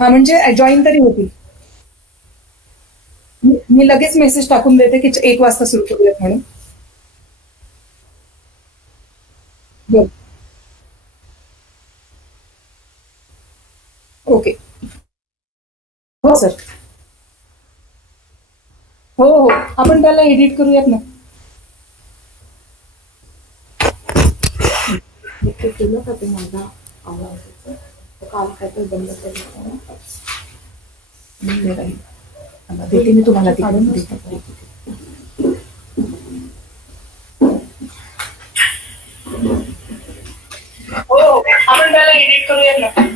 हा म्हणजे जॉईन तरी होतील. मी लगेच मेसेज टाकून देते की 1 वाजता सुरू करूयात म्हणून. बरं. ओके. हो सर. हो हो, आपण त्याला एडिट करूयात ना. ते केलं का ते माझा आवाजाचं काम काय तर बंद केलं. देते मी तुम्हाला ती काढून देते. हो आपण त्याला एडिट करूयात ना.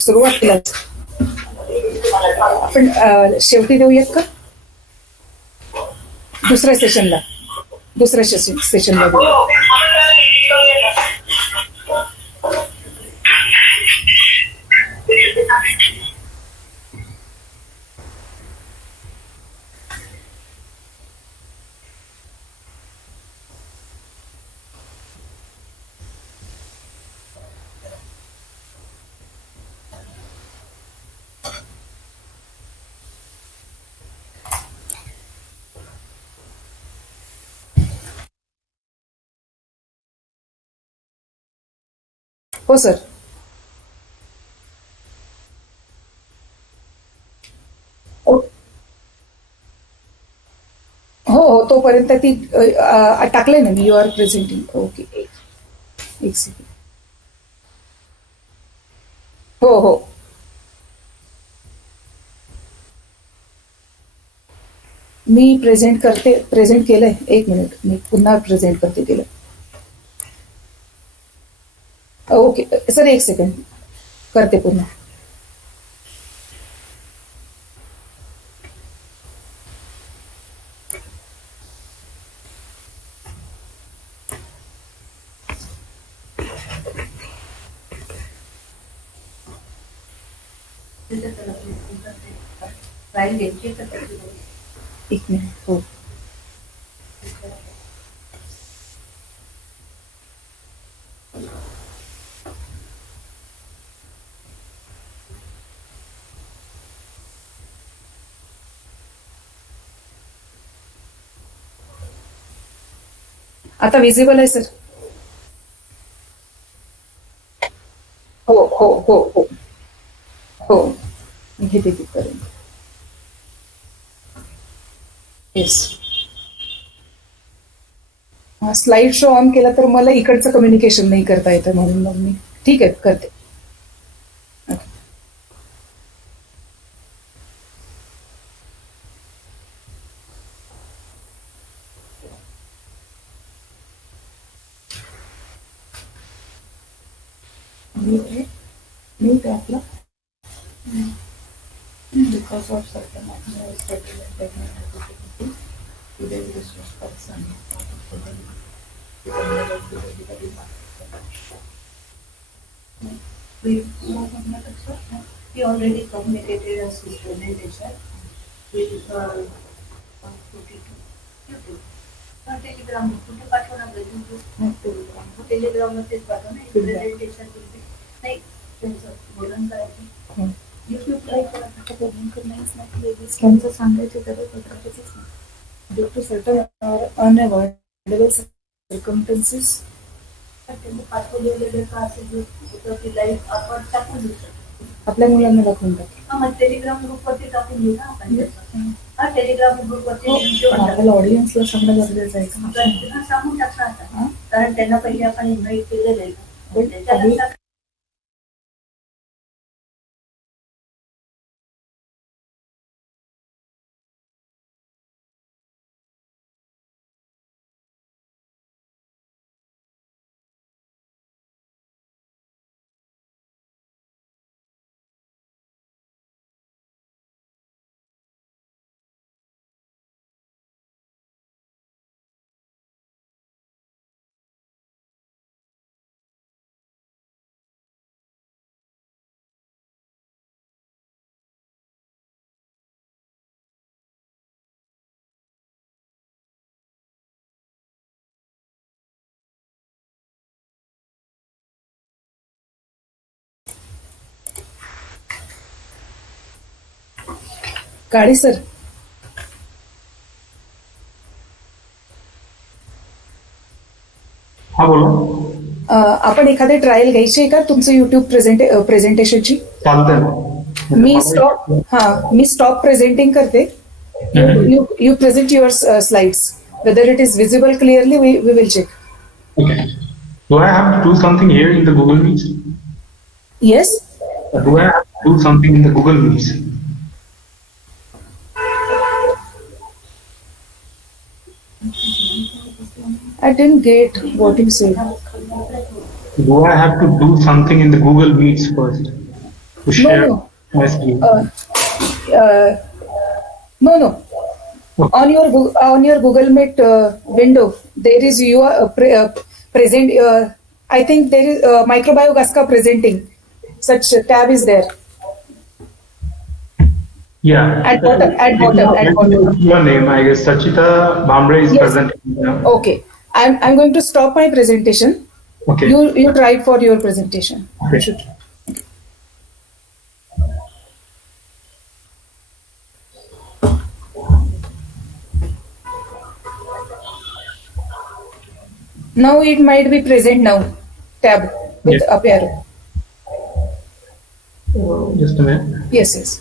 सुरुवातीलाच आपण शेवटी देऊयात का दुसऱ्या सेशनला. दुसऱ्या सेशनला देऊ. हो सर. ओ- हो हो, तोपर्यंत ती टाकले ना मी, यू आर प्रेझेंटिंग. ओके. एक सेकंड. हो हो. मी प्रेझेंट करते, प्रेझेंट केलंय. 1 मिनिट, मी पुन्हा प्रेझेंट करते तिला. ओके सर, 1 सेकंड करते पुन्हा. एक मिनिट. हो. आता विजिबल आहे सर. हो हो हो हो हो. घेते तिथपर्यंत. येस. स्लाइड शो ऑन केला तर मला इकडचं कम्युनिकेशन नाही करता येतं, म्हणून मग मी ठीक आहे करते. मी ते आपलं because of certain he already communicated us his presentation with YouTube. Telegram कुठे पाठवणार टेलिग्राम मध्येच पाठव ना प्रेझेंटेशन. नाही त्यांचं बोलून करायचं. युट्यूबला नाहीच नाही, त्यांचं सांगायचं गरज पत्राचंच नाही. Due to certain unavoidable circumstances त्यांनी पाठवलेलं का असेल की लाईव्ह आपण टाकून देऊ शकतो. आपल्या मुलांना दाखवून टाकू. हा, मग टेलिग्राम ग्रुपवरती टाकून देऊ ना आपण. हा, टेलिग्राम ग्रुपवरती आपल्याला ऑडियन्सला सांगणं गरजेचं आहे का? सांगून टाका आता, कारण त्यांना पहिले आपण इन्व्हाइट केलेलं आहे. काळे सर, हा बोला. आपण एखादे ट्रायल घ्यायची आहे का तुमचं युट्यूब प्रेझेंटेशनची? चालतंय ना. मी स्टॉप प्रेझेंटिंग करते. You present your slides. Whether it is visible clearly we will check. Okay. Do I have to do something here in the Google Meets? Yes. Do I have to do something in the Google Meets? I didn't get what you said. Do I have to do something in the Google Meets first to share No. my screen? No. On your Google Meet window, there is present. I think there is microbiology presenting. Such tab is there. Yeah. At bottom. Your name, I guess. Sachita Bhambre is present. Okay. I'm going to stop my presentation. Okay. You try for your presentation. Okay. Now it might be present now. Tab with up arrow. Just a minute. Yes.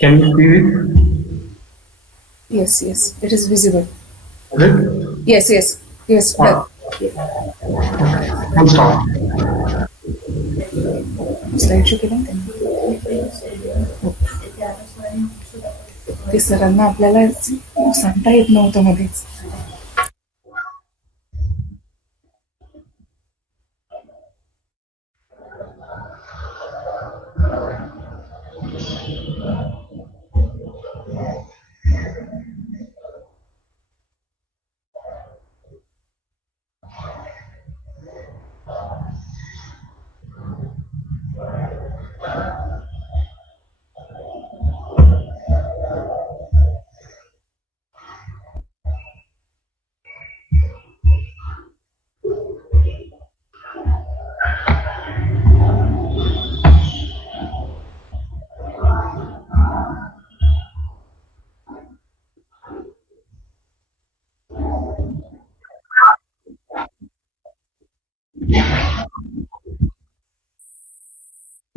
Can you see it? Yes. It is visible. Is it? Yes. I'll stop. Slide show केला ते सरांना आपल्याला सांगता येत नव्हतं मध्येच.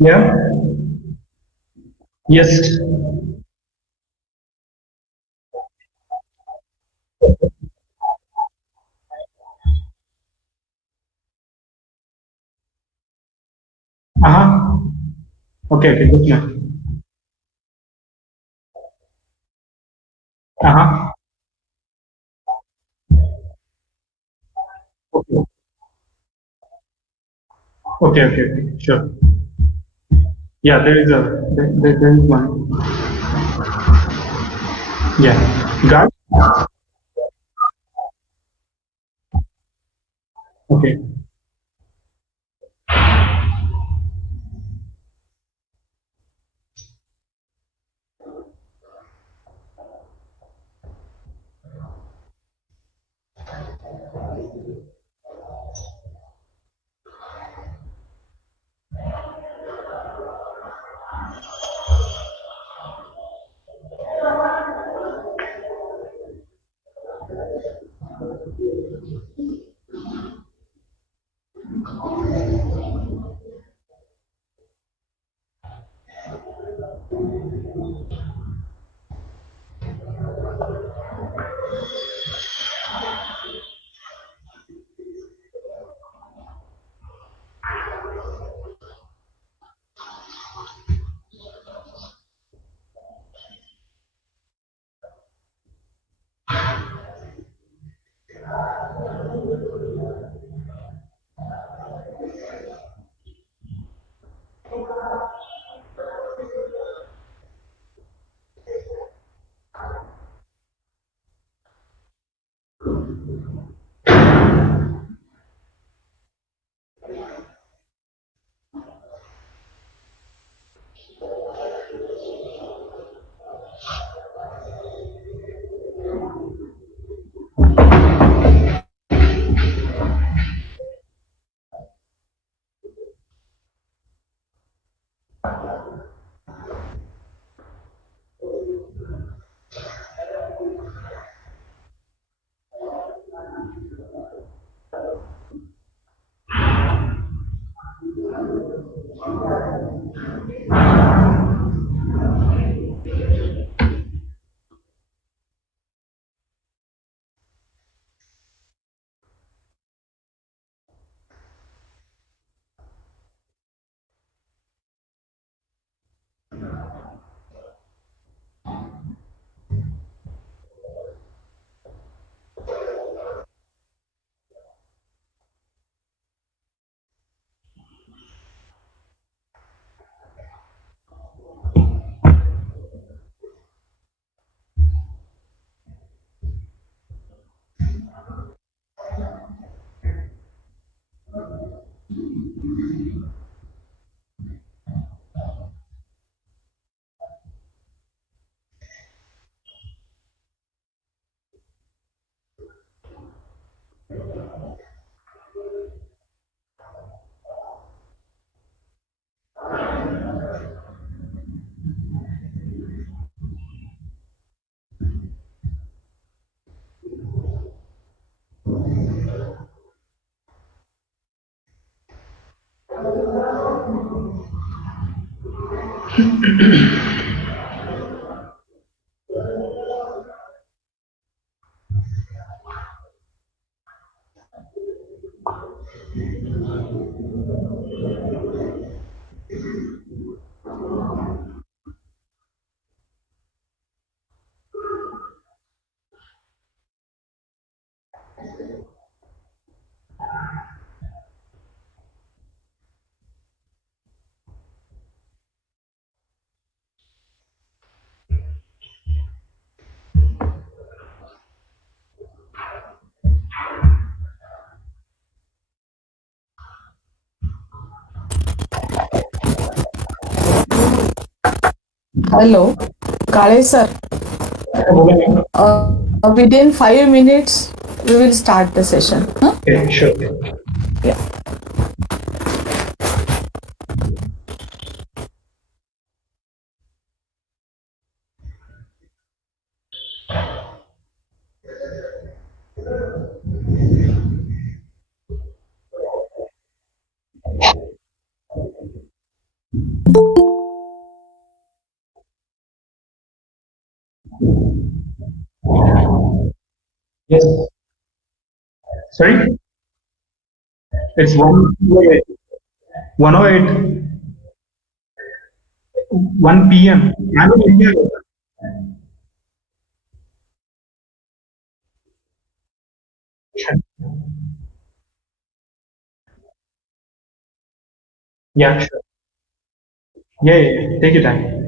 Yeah. Yes. Okay, good enough. Okay, sure. Yeah, there is one. Yeah, guys. Okay. Hello, Kale sir. Within 5 minutes, we will start the session. Huh? Okay, sure. Yeah. Yes. Sorry? It's 1:08. 1:08. 1 p.m. I'm in India. Yeah, sure. Yeah, yeah, yeah. Take your time.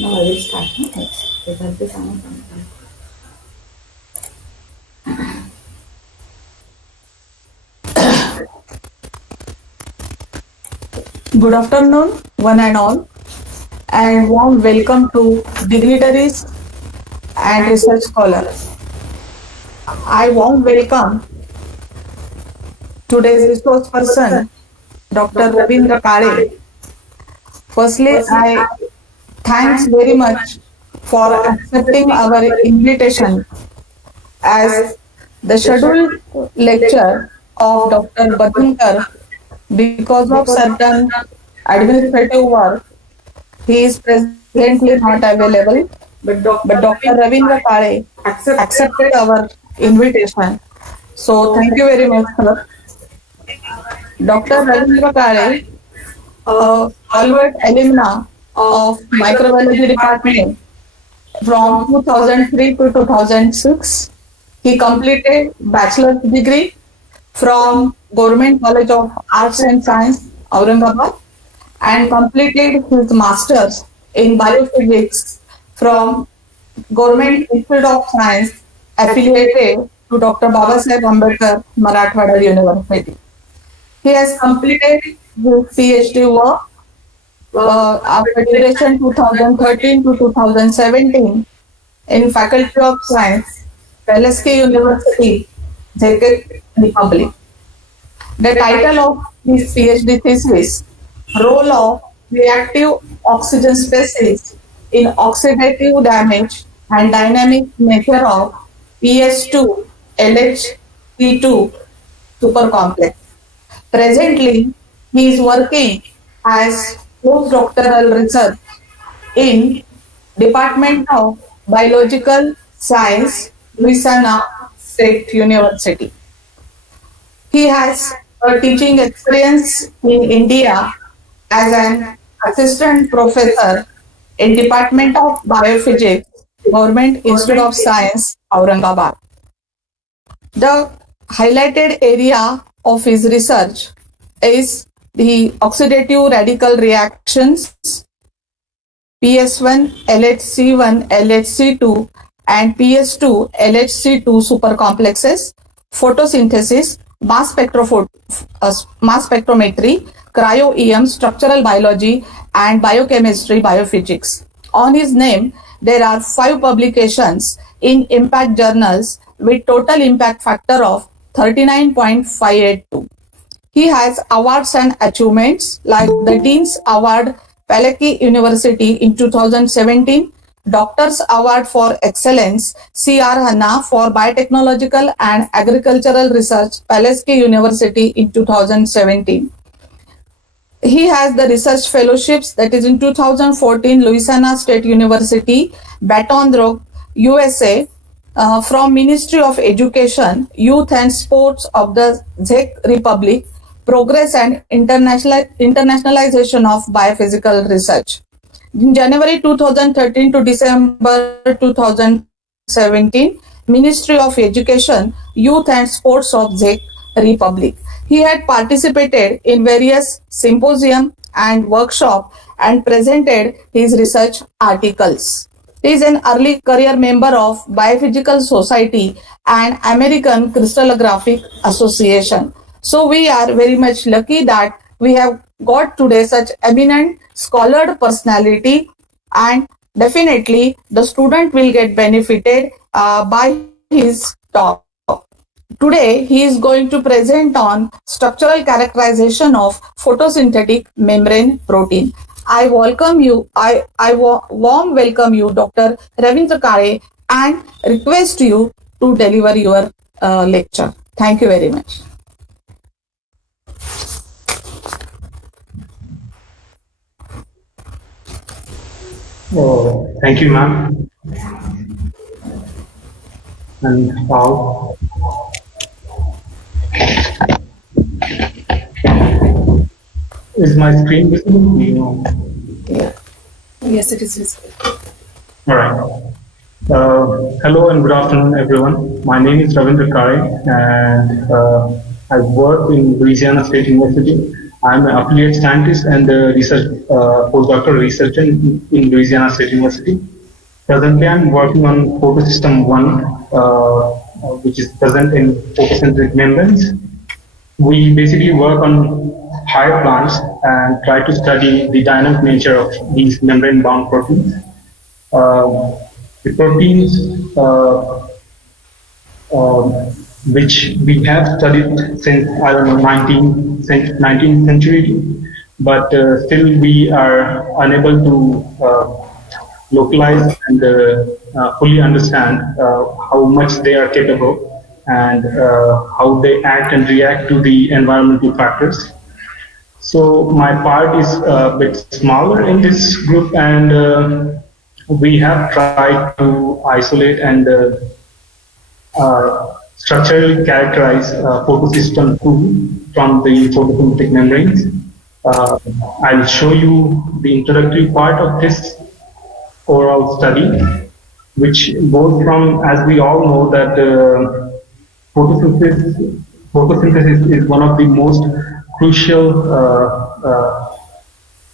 Now I will start. Without the sound. Good afternoon, one and all, and warm welcome to dignitaries and research scholar. I warm welcome today's resource person, Dr. Ravindra Kale. Firstly, I thanks very much for accepting our invitation as the scheduled lecture of Dr. Badhankar. Because of certain administrative work, he is presently not available. But Dr. Ravindra Kale accepted our invitation. So thank you very much, sir. Dr. Ravindra Kale, a Harvard alumna of Microbiology department from 2003 to 2006. He completed bachelor's degree from Government College of Arts and Science, Aurangabad, and completed his master's in biophysics from Government Institute of Science affiliated to Dr. Babasaheb Ambedkar, Marathwada University. He has completed his PhD work after duration 2013 to 2017 in Faculty of Science, Pulaski University, Czech Republic. The title of his PhD thesis, Role of Reactive Oxygen Species in Oxidative Damage and Dynamic Nature of PS2 LHC2 Supercomplex. Presently, he is working as postdoctoral research in Department of Biological Science, Louisiana State University. He has a teaching experience in India as an assistant professor in Department of Biophysics, Government Institute of Science, Aurangabad. The highlighted area of his research is the oxidative radical reactions PS1, LHC1, LHC2 and PS2, LHC2 supercomplexes, photosynthesis, mass spectrometry, cryo-EM, structural biology and biochemistry, biophysics. On his name, there are 5 publications in impact journals with total impact factor of 39.582. He has awards and achievements like the Dean's Award, Pulaski University in 2017, Doctor's Award for Excellence, C.R. Hanna for Biotechnological and Agricultural Research, Pulaski University in 2017. He has the research fellowships that is in 2014 Louisiana State University, Baton Rouge, USA, from Ministry of Education, Youth and Sports of the Czech Republic, Progress and Internationalization of Biophysical Research. In January 2013 to December 2017, Ministry of Education, Youth and Sports of Czech Republic. He had participated in various symposium and workshop and presented his research articles. He is an early career member of Biophysical Society and American Crystallographic Association. So we are very much lucky that we have got today such eminent scholar personality, and definitely the student will get benefited by his talk. Today, he is going to present on structural characterization of photosynthetic membrane protein. I welcome you. I warm welcome you, Dr. Ravindra Kale, and request you to deliver your lecture. Thank you very much. Oh, thank you, ma'am. And how? Is my screen visible? Yeah. Yes, it is visible. All right. Hello and good afternoon, everyone. My name is Ravindra Kale, and I work in Louisiana State University. I'm an affiliate scientist and a postdoctoral researcher in Louisiana State University. Presently, I'm working on photosystem 1, which is present in photosynthetic membranes. We basically work on higher plants and try to study the dynamic nature of these membrane-bound proteins. The proteins which we have studied since, I don't know, 19th century, but still we are unable to localize and fully understand how much they are capable and how they act and react to the environmental factors. So my part is a bit smaller in this group, and we have tried to isolate and structurally characterize photosystem 2 from the photosynthetic membranes. Uh, I'll show you the introductory part of this overall study, which goes from, as we all know, that photosynthesis, photosynthesis is one of the most crucial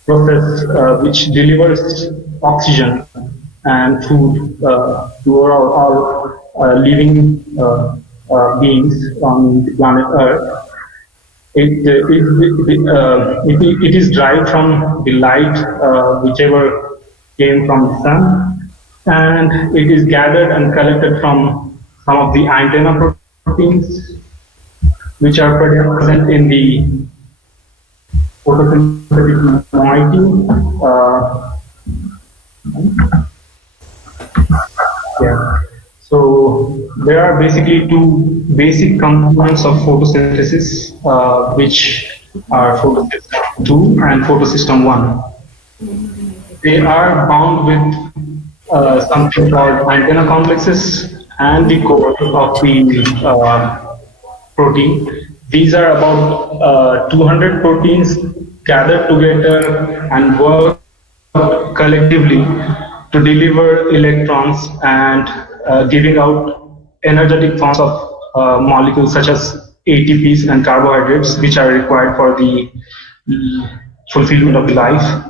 process which delivers oxygen and food to all living beings on the planet Earth. It is derived from the light whichever came from the sun, and it is gathered and collected from some of the antenna proteins which are present in the photosynthetic molecule. Yeah. So there are basically two basic components of photosynthesis, which are photosystem 2 and photosystem 1. They are bound with something called antenna complexes and the core of the protein. These are about 200 proteins gathered together and work collectively to deliver electrons and giving out energetic forms of molecules such as ATPs and carbohydrates, which are required for the fulfillment of the life.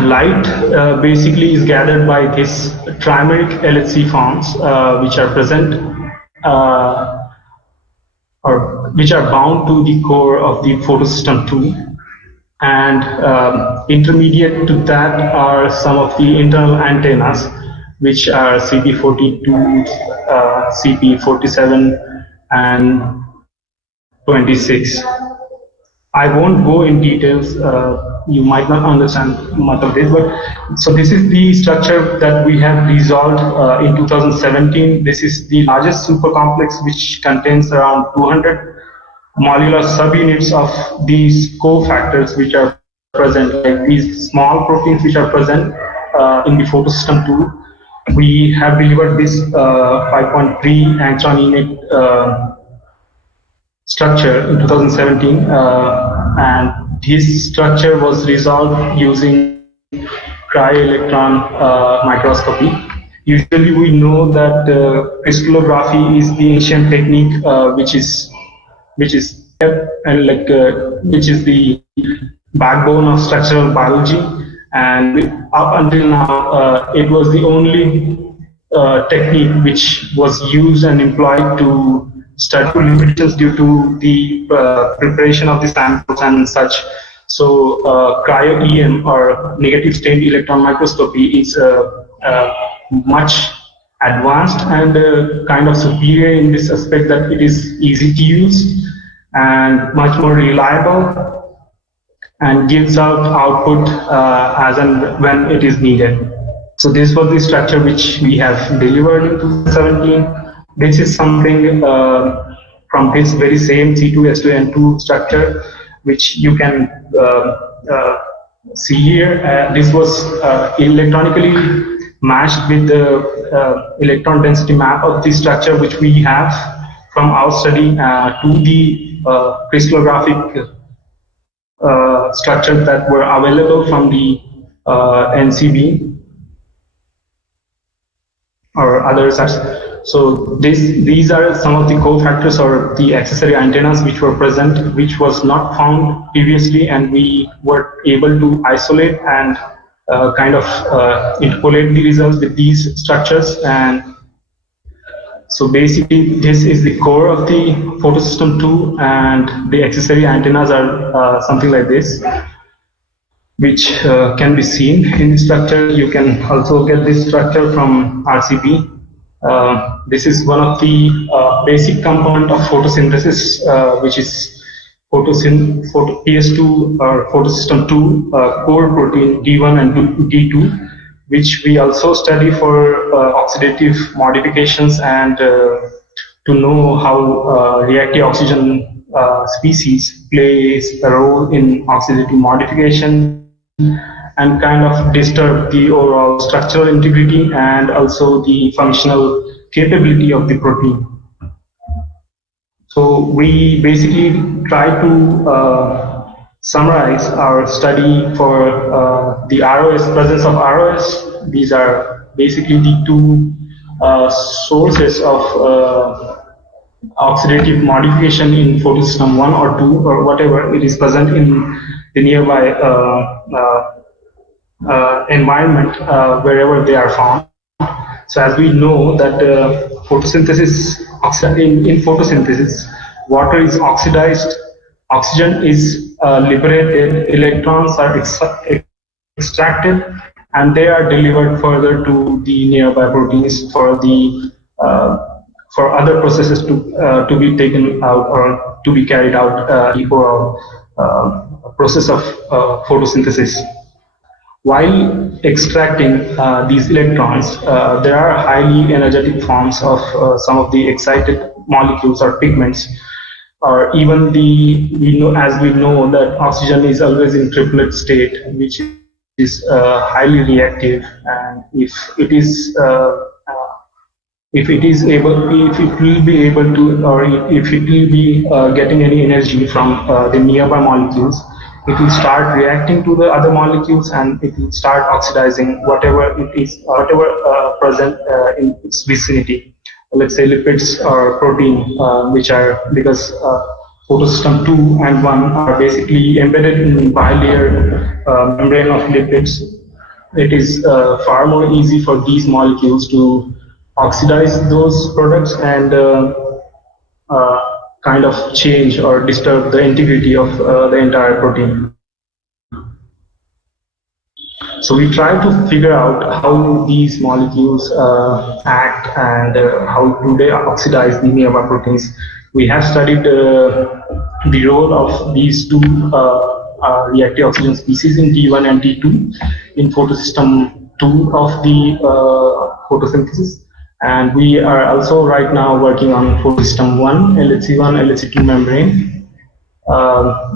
Light basically is gathered by these trimeric LHC forms, which are present or which are bound to the core of the photosystem 2, and intermediate to that are some of the internal antennas, which are CP42, CP47, and 26. I won't go in details. You might not understand much of this, but so this is the structure that we have resolved in 2017. This is the largest supercomplex, which contains around 200 molecular subunits of these cofactors which are present, like these small proteins which are present in the photosystem 2. We have delivered this 5.3 angstrom unit structure in 2017, and this structure was resolved using cryo-electron microscopy. Usually we know that crystallography is the ancient technique which is the backbone of structural biology, and up until now it was the only technique which was used and employed to study limitations due to the preparation of the samples and such. So cryo-EM, or negative stain electron microscopy, is much advanced and kind of superior in this aspect that it is easy to use and much more reliable and gives out output as and when it is needed. So this was the structure which we have delivered in 2017. This is something from this very same C2S2N2 structure, which you can see here. This was electronically matched with the electron density map of the structure which we have from our study to the crystallographic structures that were available from the NCB or other such. So these are some of the cofactors or the accessory antennas which were present, which was not found previously, and we were able to isolate and kind of interpolate the results with these structures. And so basically this is the core of the photosystem 2, and the accessory antennas are something like this. which can be seen in the structure. You can also get this structure from RCP. This is one of the basic component of photosynthesis, which is PS2 or photosystem 2 core protein D1 and D2, which we also study for oxidative modifications and to know how reactive oxygen species plays a role in oxidative modification and kind of disturb the overall structural integrity and also the functional capability of the protein. So we basically try to summarize our study for the ROS, presence of ROS. These are basically the two sources of oxidative modification in photosystem 1 or 2 or whatever it is present in the nearby environment wherever they are found. So as we know that photosynthesis, in photosynthesis, water is oxidized, oxygen is liberated, electrons are extracted, and they are delivered further to the nearby proteins for the for other processes to be taken out or to be carried out the overall process of photosynthesis. While extracting these electrons, there are highly energetic forms of some of the excited molecules or pigments, or even as we know that oxygen is always in triplet state, which is highly reactive, and if it will be able to, or if it will be getting any energy from the nearby molecules, it will start reacting to the other molecules and it will start oxidizing whatever it is, whatever present in its vicinity. Let's say lipids or protein, which are, because photosystem 2 and 1 are basically embedded in bilayer membrane of lipids. It is far more easy for these molecules to oxidize those products and kind of change or disturb the integrity of the entire protein. So we try to figure out how these molecules act and how do they oxidize the nearby proteins. We have studied the role of these two reactive oxygen species in D1 and D2 in photosystem 2 of the photosynthesis. And we are also right now working on photosystem 1, LHC1, LHC2 membrane.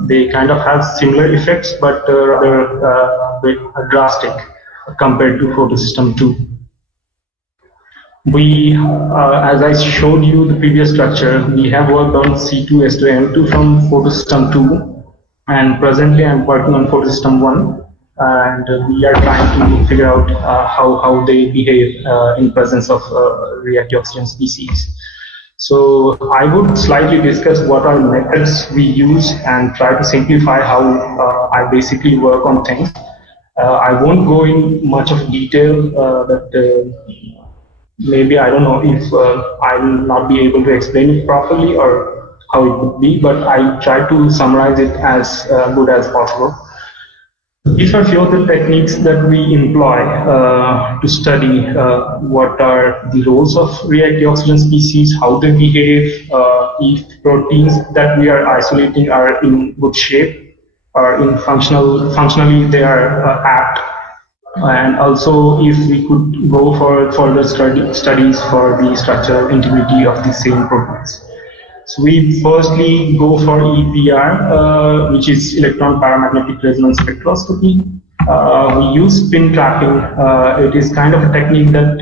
They kind of have similar effects, but rather drastic compared to photosystem 2. We, as I showed you the previous structure, we have worked on C2S2M2 from photosystem 2, and presently I'm working on photosystem 1. And we are trying to figure out how they behave in presence of reactive oxygen species. So I would slightly discuss what are methods we use and try to simplify how I basically work on things. I won't go in much of detail that maybe I don't know if I will not be able to explain it properly or how it would be, but I try to summarize it as good as possible. These are few of the techniques that we employ to study what are the roles of reactive oxygen species, how they behave, if proteins that we are isolating are in good shape, or in functionally they are apt, and also if we could go for further studies for the structural integrity of the same proteins. So we firstly go for EPR, which is electron paramagnetic resonance spectroscopy. We use spin trapping. It is kind of a technique that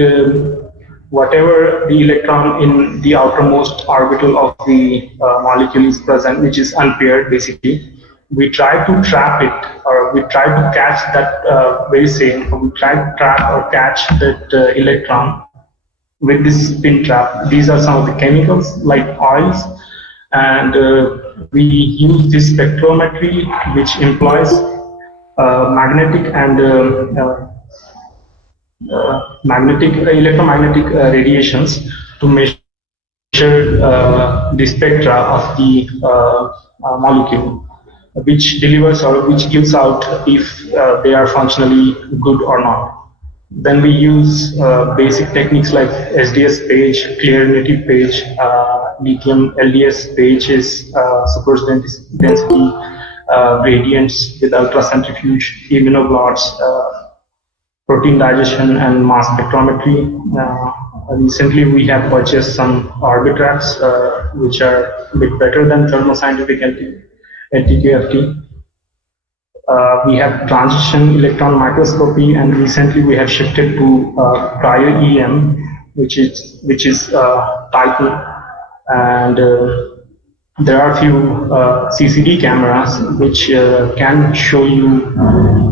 whatever the electron in the outermost orbital of the molecule is present, which is unpaired basically, we try to trap it, or we try to catch that very same, we try to trap or catch that electron with this spin trap. These are some of the chemicals like oils, and we use this spectrometry, which employs magnetic and electromagnetic radiations to measure the spectra of the molecule. which delivers or which gives out if they are functionally good or not. Then we use basic techniques like SDS page, clear native page, lithium LDS page is super's density gradients with ultracentrifuge, immunoblots, protein digestion, and mass spectrometry. Recently, we have purchased some arbitrats, which are a bit better than thermoscientific LTQFT. We have transition electron microscopy, and recently we have shifted to cryo-EM, which is Titan, and there are a few CCD cameras which can show you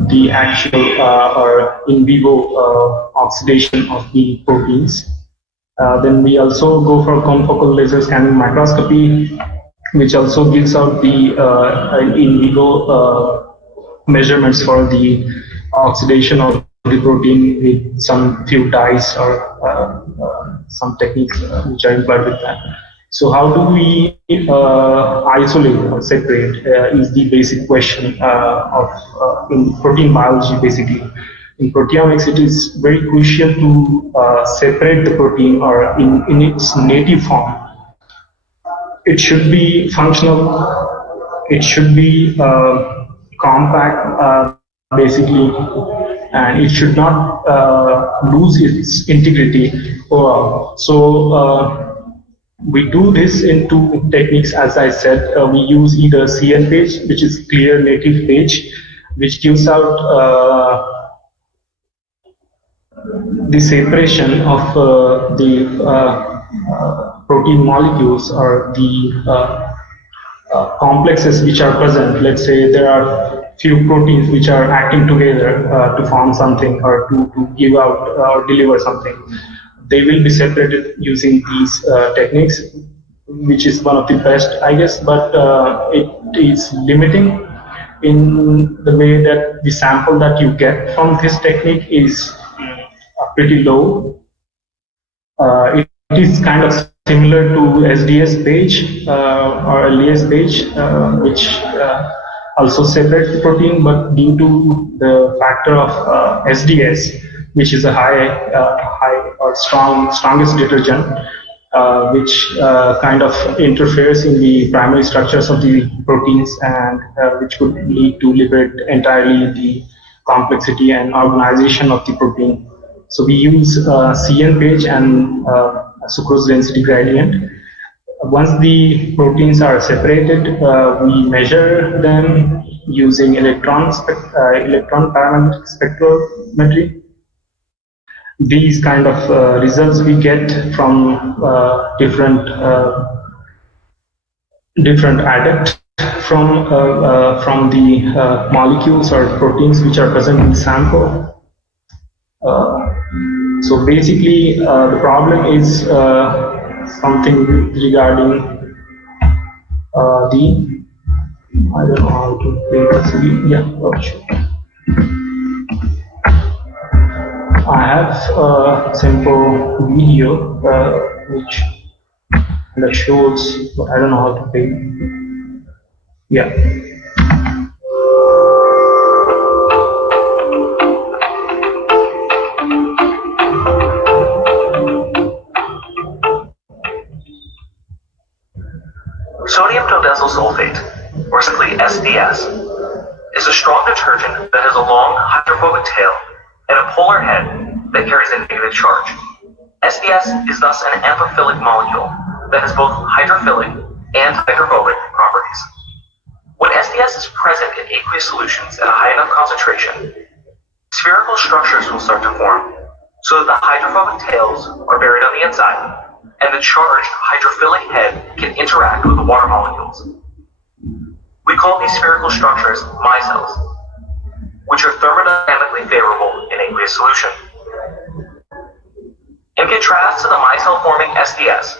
the actual or in vivo oxidation of the proteins. Then we also go for confocal laser scanning microscopy, which also gives out the in vivo measurements for the oxidation of the protein with some few dyes or some techniques which are employed with that. So how do we isolate or separate is the basic question of in protein biology. Basically, in proteomics, it is very crucial to separate the protein or in its native form. It should be functional. It should be compact, basically, and it should not lose its integrity overall. So we do this in two techniques, as I said. We use either CN page, which is clear native page, which gives out the separation of the protein molecules or the complexes which are present. Let's say there are few proteins which are acting together to form something or to give out or deliver something. They will be separated using these techniques, which is one of the best, I guess, but it is limiting in the way that the sample that you get from this technique is pretty low. It is kind of similar to SDS page or LDS page, which also separates the protein, but due to the factor of SDS, which is a high or strongest detergent, which kind of interferes in the primary structures of the proteins, and which could lead to liberate entirely the complexity and organization of the protein. So we use CN page and sucrose density gradient. Once the proteins are separated, we measure them using electron parametric spectrometry. These kind of results we get from different adduct from the molecules or proteins which are present in the sample. So basically, the problem is something regarding the, I don't know how to play this. Yeah, sure. I have a simple video which that shows, I don't know how to play. Yeah. Sodium todecyl sulfate, or simply SDS, is a strong detergent that has a long hydrophobic tail and a polar head that carries a negative charge. SDS is thus an amphiphilic molecule that has both hydrophilic and hydrophobic properties. When SDS is present in aqueous solutions at a high enough concentration, spherical structures will start to form so that the hydrophobic tails are buried on the inside, and the charged hydrophilic head can interact with the water molecules. We call these spherical structures micelles, which are thermodynamically favorable in aqueous solution. In contrast to the micelle-forming SDS,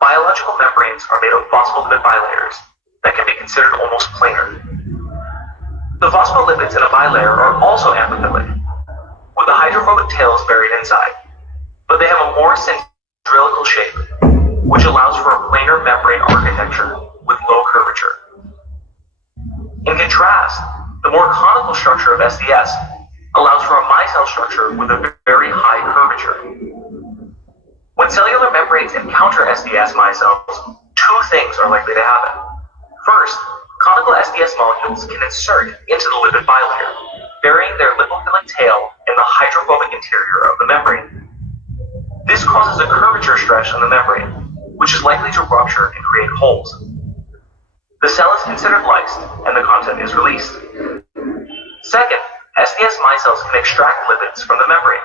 biological membranes are made of phospholipid bilayers that can be considered almost planar. The phospholipids in a bilayer are also amphiphilic, with the hydrophobic tails buried inside, but they have a more cylindrical shape, which allows for a planar membrane architecture with low curvature. In contrast, the more conical structure of SDS allows for a micelle structure with a very high curvature. When cellular membranes encounter SDS micelles, two things are likely to happen. First, conical SDS molecules can insert into the lipid bilayer, burying their lipophilic tail in the hydrophobic interior of the membrane. This causes a curvature stretch in the membrane, which is likely to rupture and create holes. The cell is considered lysed, and the content is released. Second, SDS micelles can extract lipids from the membrane,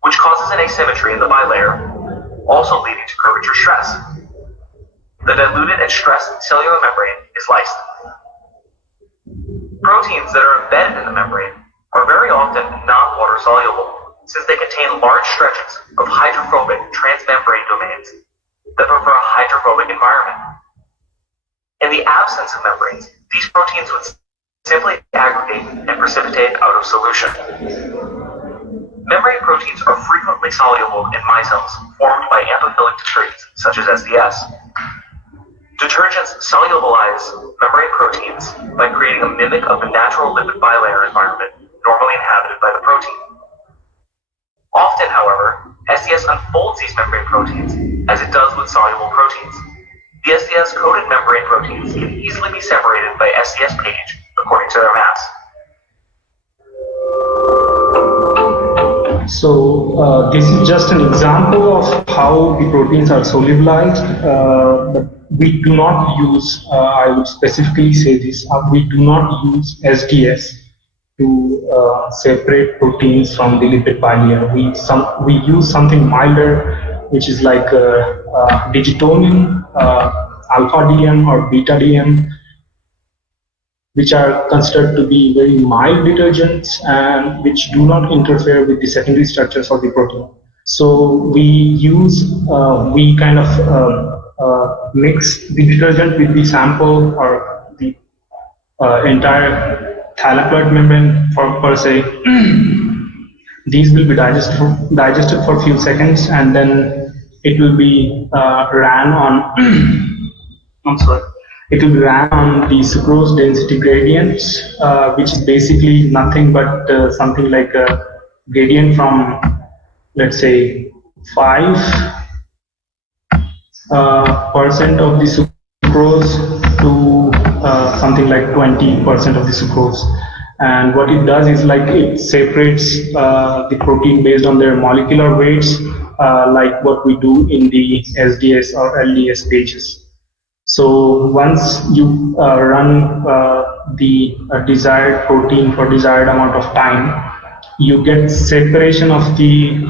which causes an asymmetry in the bilayer, also leading to curvature stress. The diluted and stressed cellular membrane is lysed. Proteins that are embedded in the membrane are very often not water soluble, since they contain large stretches of hydrophobic transmembrane domains that prefer a hydrophobic environment. In the absence of membranes, these proteins would simply aggregate and precipitate out of solution. Membrane proteins are frequently soluble in micelles formed by amphiphilic detritus, such as SDS. Detergents solubilize membrane proteins by creating a mimic of the natural lipid bilayer environment normally inhabited by the protein. Often, however, SDS unfolds these membrane proteins as it does with soluble proteins. The SDS-coated membrane proteins can easily be separated by SDS page according to their mass. So this is just an example of how the proteins are solubilized, but we do not use, I would specifically say this, we do not use SDS to separate proteins from the lipid bilayer. We use something milder, which is like digitonin, alpha DM or beta DM, which are considered to be very mild detergents and which do not interfere with the secondary structures of the protein. So we kind of mix the detergent with the sample or the entire thalaploid membrane per se. These will be digested for a few seconds, and then it will be ran on it will be ran on the sucrose density gradients, which is basically nothing but something like a gradient from, let's say, 5% of the sucrose to something like 20% of the sucrose. And what it does is like it separates the protein based on their molecular weights, like what we do in the SDS or LDS pages. So once you run the desired protein for desired amount of time, you get separation of the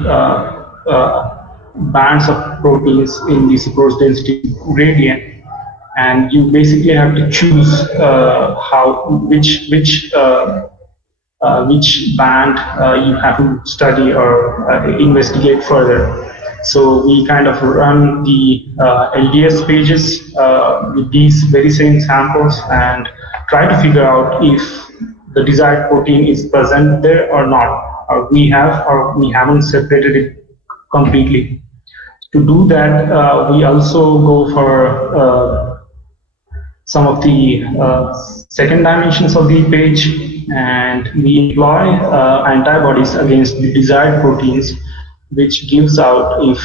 bands of proteins in the sucrose density gradient, and you basically have to choose which band you have to study or investigate further. So we kind of run the LDS pages with these very same samples and try to figure out if the desired protein is present there or not, or we haven't separated it completely. To do that, we also go for some of the second dimensions of the page, and we employ antibodies against the desired proteins, which gives out if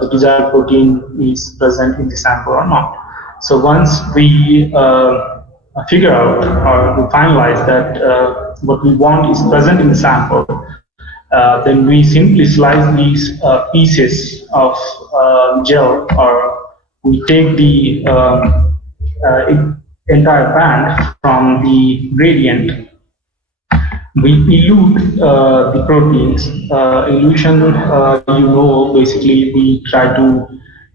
the desired protein is present in the sample or not. So once we figure out or we finalize that what we want is present in the sample, then we simply slice these pieces of gel, or we take the entire band from the gradient. We elute the proteins. Elution, basically we try to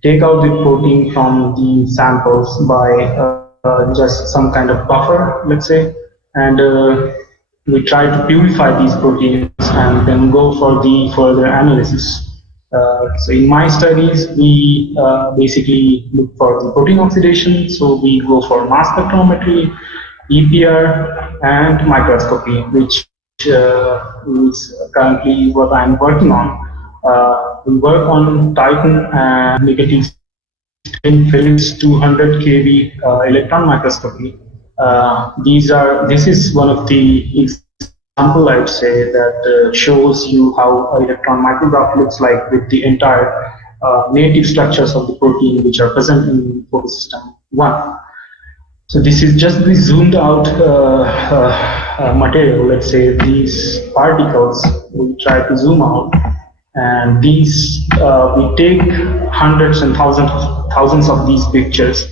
take out the protein from the samples by just some kind of buffer, let's say, and we try to purify these proteins and then go for the further analysis. So in my studies, we basically look for the protein oxidation. So we go for mass spectrometry, EPR, and microscopy, which is currently what I'm working on. We work on Titan and negative spin Philips 200 kV electron microscopy, This is one of the example, I'd say, that shows you how electron micrograph looks like with the entire native structures of the protein which are present in photosystem 1. So this is just the zoomed out material. Let's say these particles, we try to zoom out, and these we take hundreds and thousands of these pictures.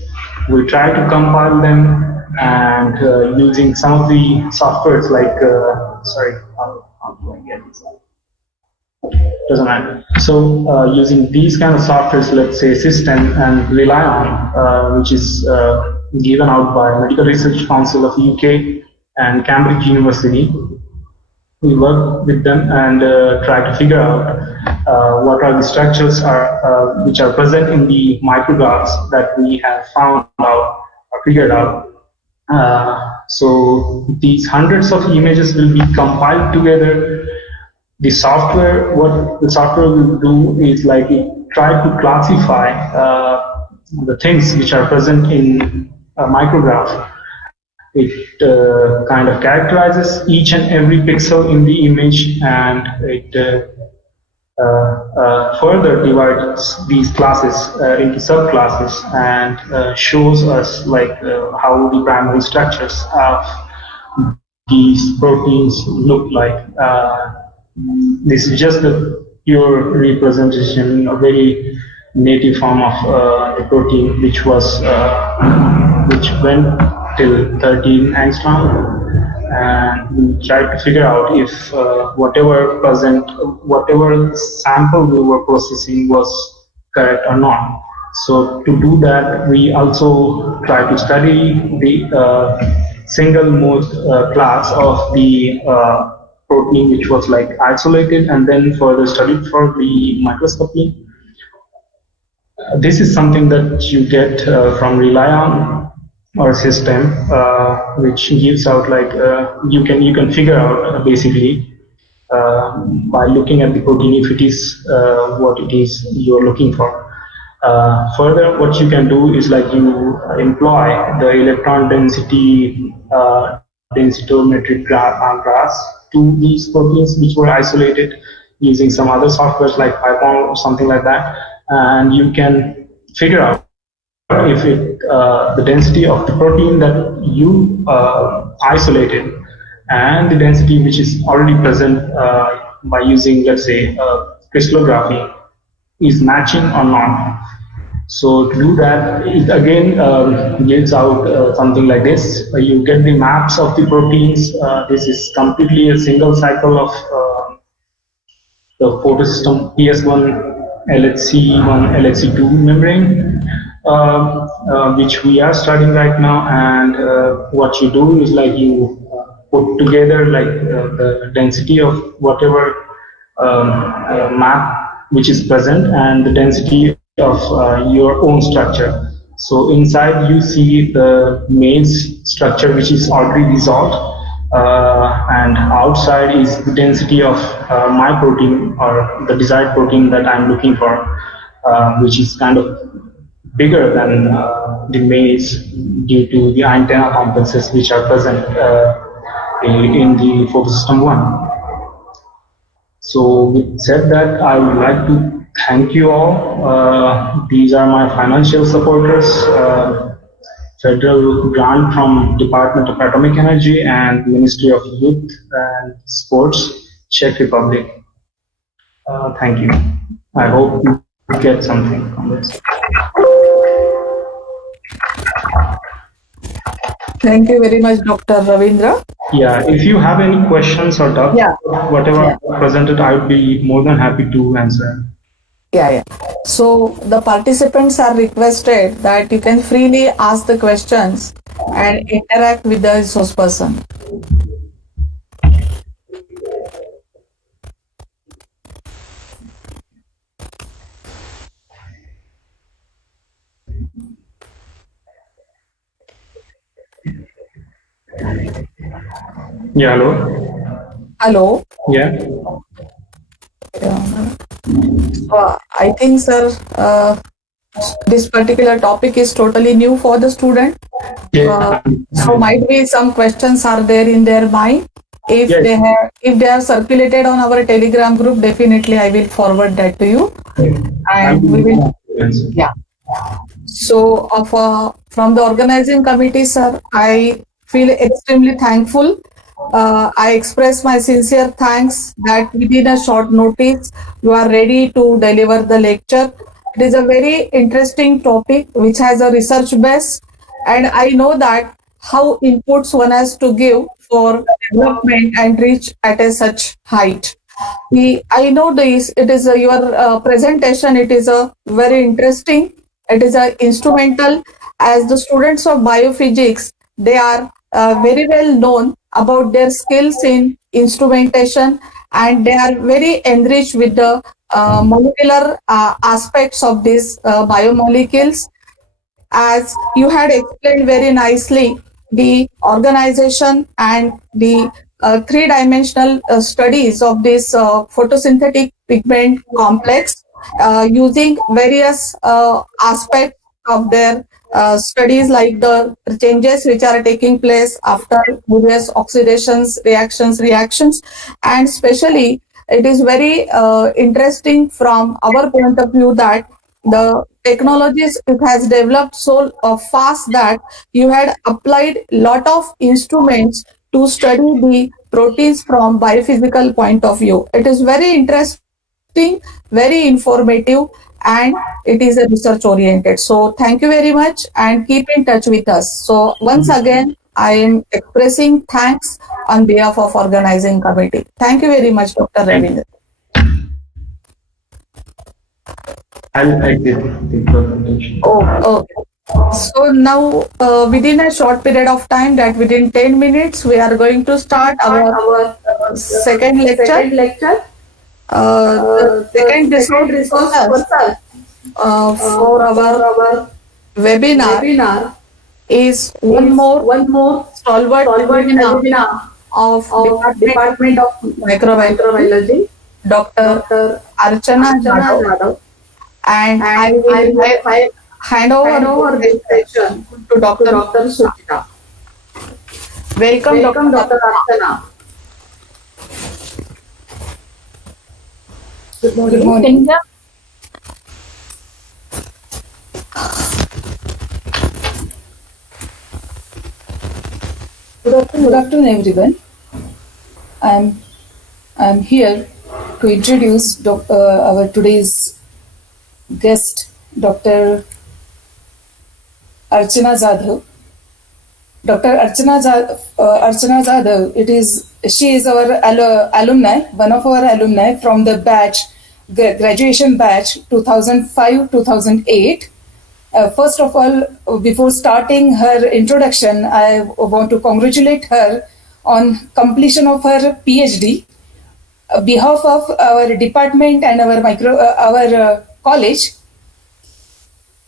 We try to compile them, and using some of the softwares like how do I get this? Doesn't matter. So using these kind of softwares, let's say System and Rely on, which is given out by Medical Research Council of UK and Cambridge University, we work with them and try to figure out what are the structures which are present in the micrographs that we have found out or figured out. So these hundreds of images will be compiled together. The software, what the software will do is like try to classify the things which are present in a micrograph. It kind of characterizes each and every pixel in the image, and it further divides these classes into subclasses and shows us like how the primary structures of these proteins look like. This is just a pure representation, a very native form of the protein, which went till 13 angstrom, and we tried to figure out if whatever sample we were processing was correct or not. So to do that, we also try to study the single mode class of the protein, which was like isolated, and then further studied for the microscopy. This is something that you get from Rely on or System, which gives out like you can figure out basically by looking at the protein if it is what it is you're looking for. Further, what you can do is like you employ the electron density densitometric graphs to these proteins which were isolated using some other softwares like Python or something like that, and you can figure out if the density of the protein that you isolated and the density which is already present by using, let's say, crystallography is matching or not. So to do that, it again gives out something like this. You get the maps of the proteins. This is completely a single cycle of the photosystem PS1, LHC1, LHC2 membrane, which we are studying right now. And what you do is like you put together like the density of whatever map which is present and the density of your own structure. So inside you see the maze structure which is already resolved, and outside is the density of my protein or the desired protein that I'm looking for, which is kind of bigger than the maze due to the antenna complexes which are present in the photosystem 1. So with said that, I would like to thank you all. These are my financial supporters, federal grant from Department of Atomic Energy and Ministry of Youth and Sports, Czech Republic. Thank you. I hope you get something from this. Thank you very much, Dr. Ravindra. Yeah, if you have any questions or doubts, whatever I presented, I would be more than happy to answer. Yeah. So the participants are requested that you can freely ask the questions and interact with the resource person. Yeah, hello? Hello. Yeah. I think, sir, this particular topic is totally new for the student. Yeah. So might be some questions are there in their mind. If Yes. if they have circulated on our Telegram group, definitely I will forward that to you, and we will. Yeah. So, from the organizing committee, sir, I feel extremely thankful. I express my sincere thanks that within a short notice you are ready to deliver the lecture. It is a very interesting topic which has a research base, and I know that how inputs one has to give for development and reach at a such height. I know this. It is your presentation. It is a very interesting. It is a instrumental. As the students of biophysics, they are very well known about their skills in instrumentation, and they are very enriched with the molecular aspects of these biomolecules. As you had explained very nicely, the organization and the three-dimensional studies of this photosynthetic pigment complex using various aspects of their studies, like the changes which are taking place after various oxidations, reactions, and especially it is very interesting from our point of view that the technologies it has developed so fast that you had applied lot of instruments to study the proteins from biophysical point of view. It is very interesting, very informative, and it is a research oriented. So thank you very much and keep in touch with us. So once again, I am expressing thanks on behalf of organizing committee. Thank you very much, Dr. Ravindra. I did the presentation. Oh, okay. So now, within a short period of time, that within 10 minutes, we are going to start our second lecture. The second resource for our webinar is one more stalwart webinar of Department of Microbiology, Dr. Archana Jadhav. And I will hand over this session to Dr. Suchita. Welcome, Dr. Archana. Good morning. Good afternoon, everyone. I'm here to introduce our today's guest, Dr. Archana Jadhav. Dr. Archana Jadhav, she is our alumni, one of our alumni from the graduation batch 2005-2008. First of all, before starting her introduction, I want to congratulate her on completion of her PhD. On behalf of our department and our college,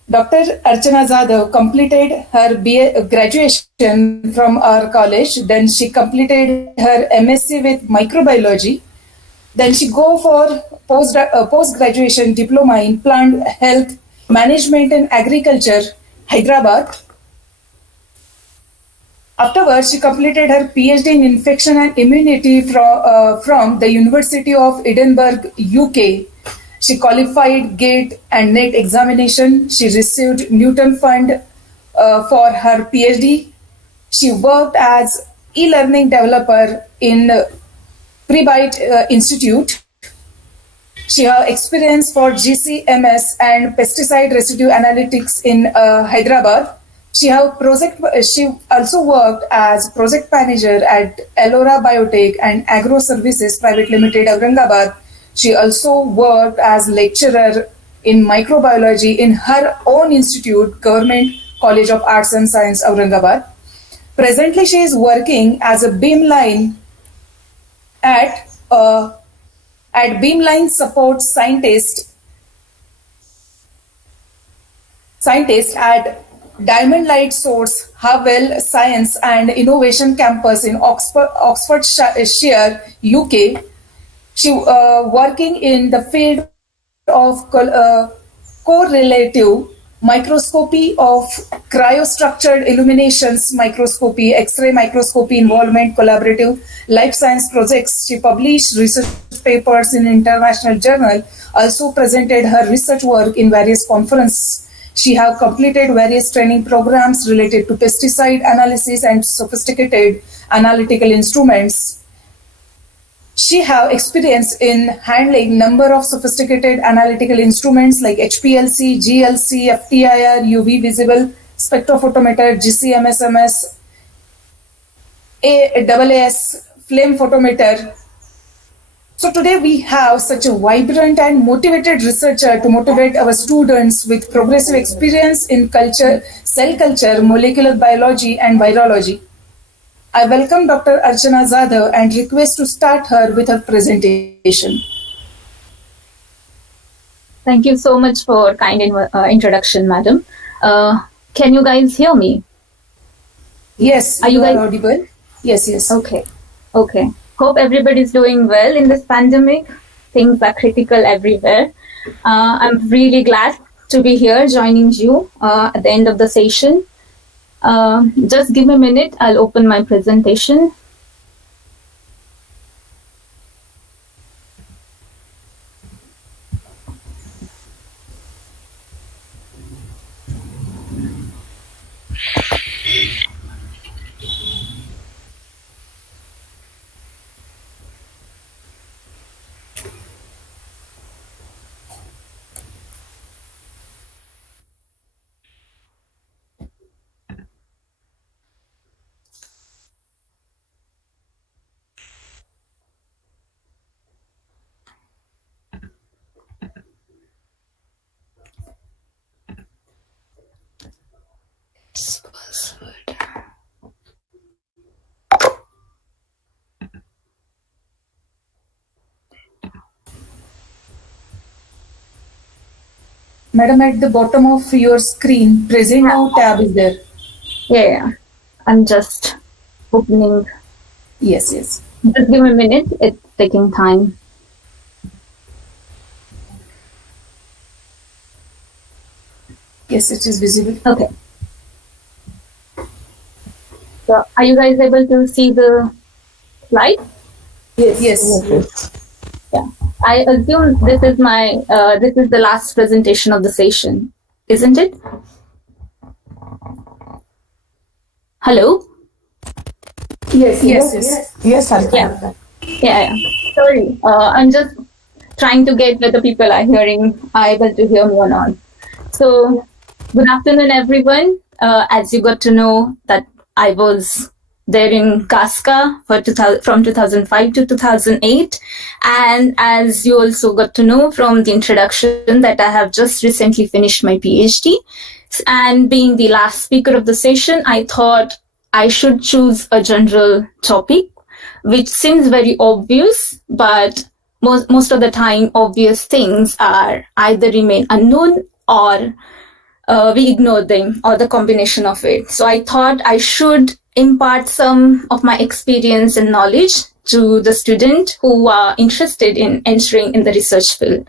Dr. Archana Jadhav completed her graduation from our college. Then she completed her MSc with microbiology. Then she go for post-graduation diploma in plant health management and agriculture, Hyderabad. Afterwards, she completed her PhD in infection and immunity from the University of Edinburgh, UK. She qualified GATE and NET examination. She received Newton Fund for her PhD. She worked as e-learning developer in Prebyte Institute. She has experience for GCMS and pesticide residue analytics in Hyderabad. She also worked as project manager at Elora Biotech and Agro Services Private Limited, Aurangabad. She also worked as lecturer in microbiology in her own institute, Government College of Arts and Science, Aurangabad. Presently, she is working as a beamline at Beamline Support Scientist at Diamond Light Source Havel Science and Innovation Campus in Oxfordshire, UK. She working in the field of correlative microscopy of cryostructured illuminations, microscopy, X-ray microscopy involvement, collaborative life science projects. She published research papers in international journal, also presented her research work in various conferences. She have completed various training programs related to pesticide analysis and sophisticated analytical instruments. She have experience in handling number of sophisticated analytical instruments like HPLC, GLC, FTIR, UV visible spectrophotometer, GCMSMS, AAS, flame photometer. So today we have such a vibrant and motivated researcher to motivate our students with progressive experience in culture, cell culture, molecular biology and virology. I welcome Dr. Archana Zadav and request to start her with her presentation. Thank you so much for kind introduction, madam. Can you guys hear me? Yes, Are you guys audible? Yes. Okay. Hope everybody's doing well in this pandemic. Things are critical everywhere. I'm really glad to be here joining you at the end of the session. Just give me a minute. I'll open my presentation. Madam, at the bottom of your screen, present now tab is there. Yeah. I'm just opening. Yes. Just give me a minute. It's taking time. Yes, it is visible. Okay. So, are you guys able to see the slide? Yes. Yeah. I assume this is this is the last presentation of the session, isn't it? Hello? Yes. Yes, Archana. Yeah. Sorry. I'm just trying to get whether people are able to hear me or not. So, good afternoon, everyone. As you got to know that I was there in Casca from 2005 to 2008. And as you also got to know from the introduction that I have just recently finished my PhD. And being the last speaker of the session, I thought I should choose a general topic, which seems very obvious, but most of the time obvious things are either remain unknown or we ignore them or the combination of it. So I thought I should impart some of my experience and knowledge to the student who are interested in entering in the research field.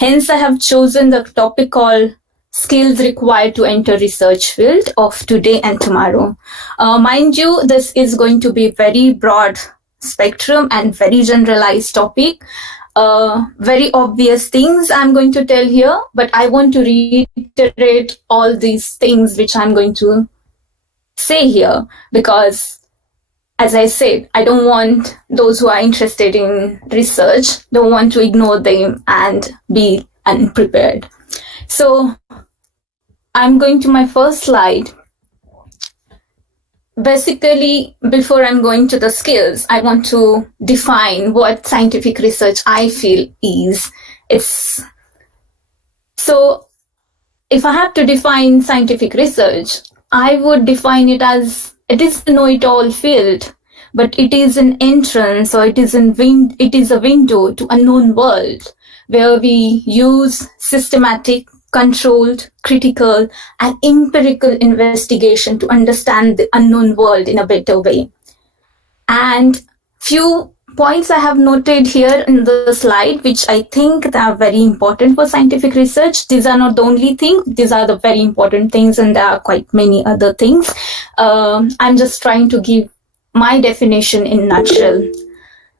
Hence, I have chosen the topic called skills required to enter research field of today and tomorrow. Mind you, this is going to be very broad spectrum and very generalized topic. Very obvious things I'm going to tell here, but I want to reiterate all these things which I'm going to say here because, as I said, I don't want those who are interested in research, don't want to ignore them and be unprepared. So I'm going to my first slide. Basically, before I'm going to the skills, I want to define what scientific research I feel is. So if I have to define scientific research, I would define it as it is a know-it-all field, but it is an entrance or it is a window to unknown world where we use systematic, controlled, critical, and empirical investigation to understand the unknown world in a better way. And few points I have noted here in the slide, which I think they are very important for scientific research. These are not the only things. These are the very important things, and there are quite many other things. I'm just trying to give my definition in nutshell.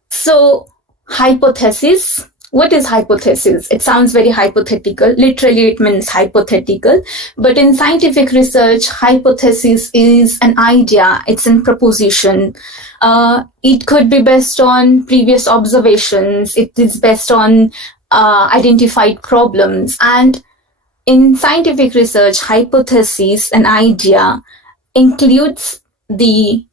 So, hypothesis. What is hypothesis? It sounds very hypothetical. Literally, it means hypothetical. But in scientific research, hypothesis is an idea. It's a proposition. It could be based on previous observations. It is based on identified problems. And in scientific research, hypothesis, an idea, includes the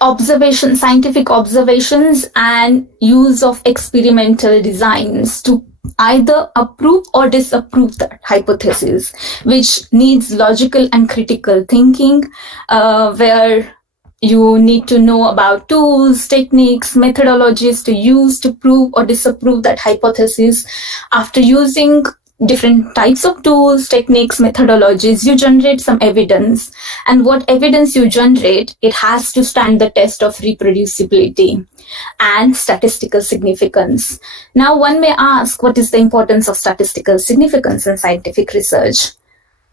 scientific observations and use of experimental designs to either approve or disapprove that hypothesis, which needs logical and critical thinking, where you need to know about tools, techniques, methodologies to use to prove or disapprove that hypothesis. After using different types of tools, techniques, methodologies, you generate some evidence. And what evidence you generate, it has to stand the test of reproducibility and statistical significance. Now, one may ask, what is the importance of statistical significance in scientific research?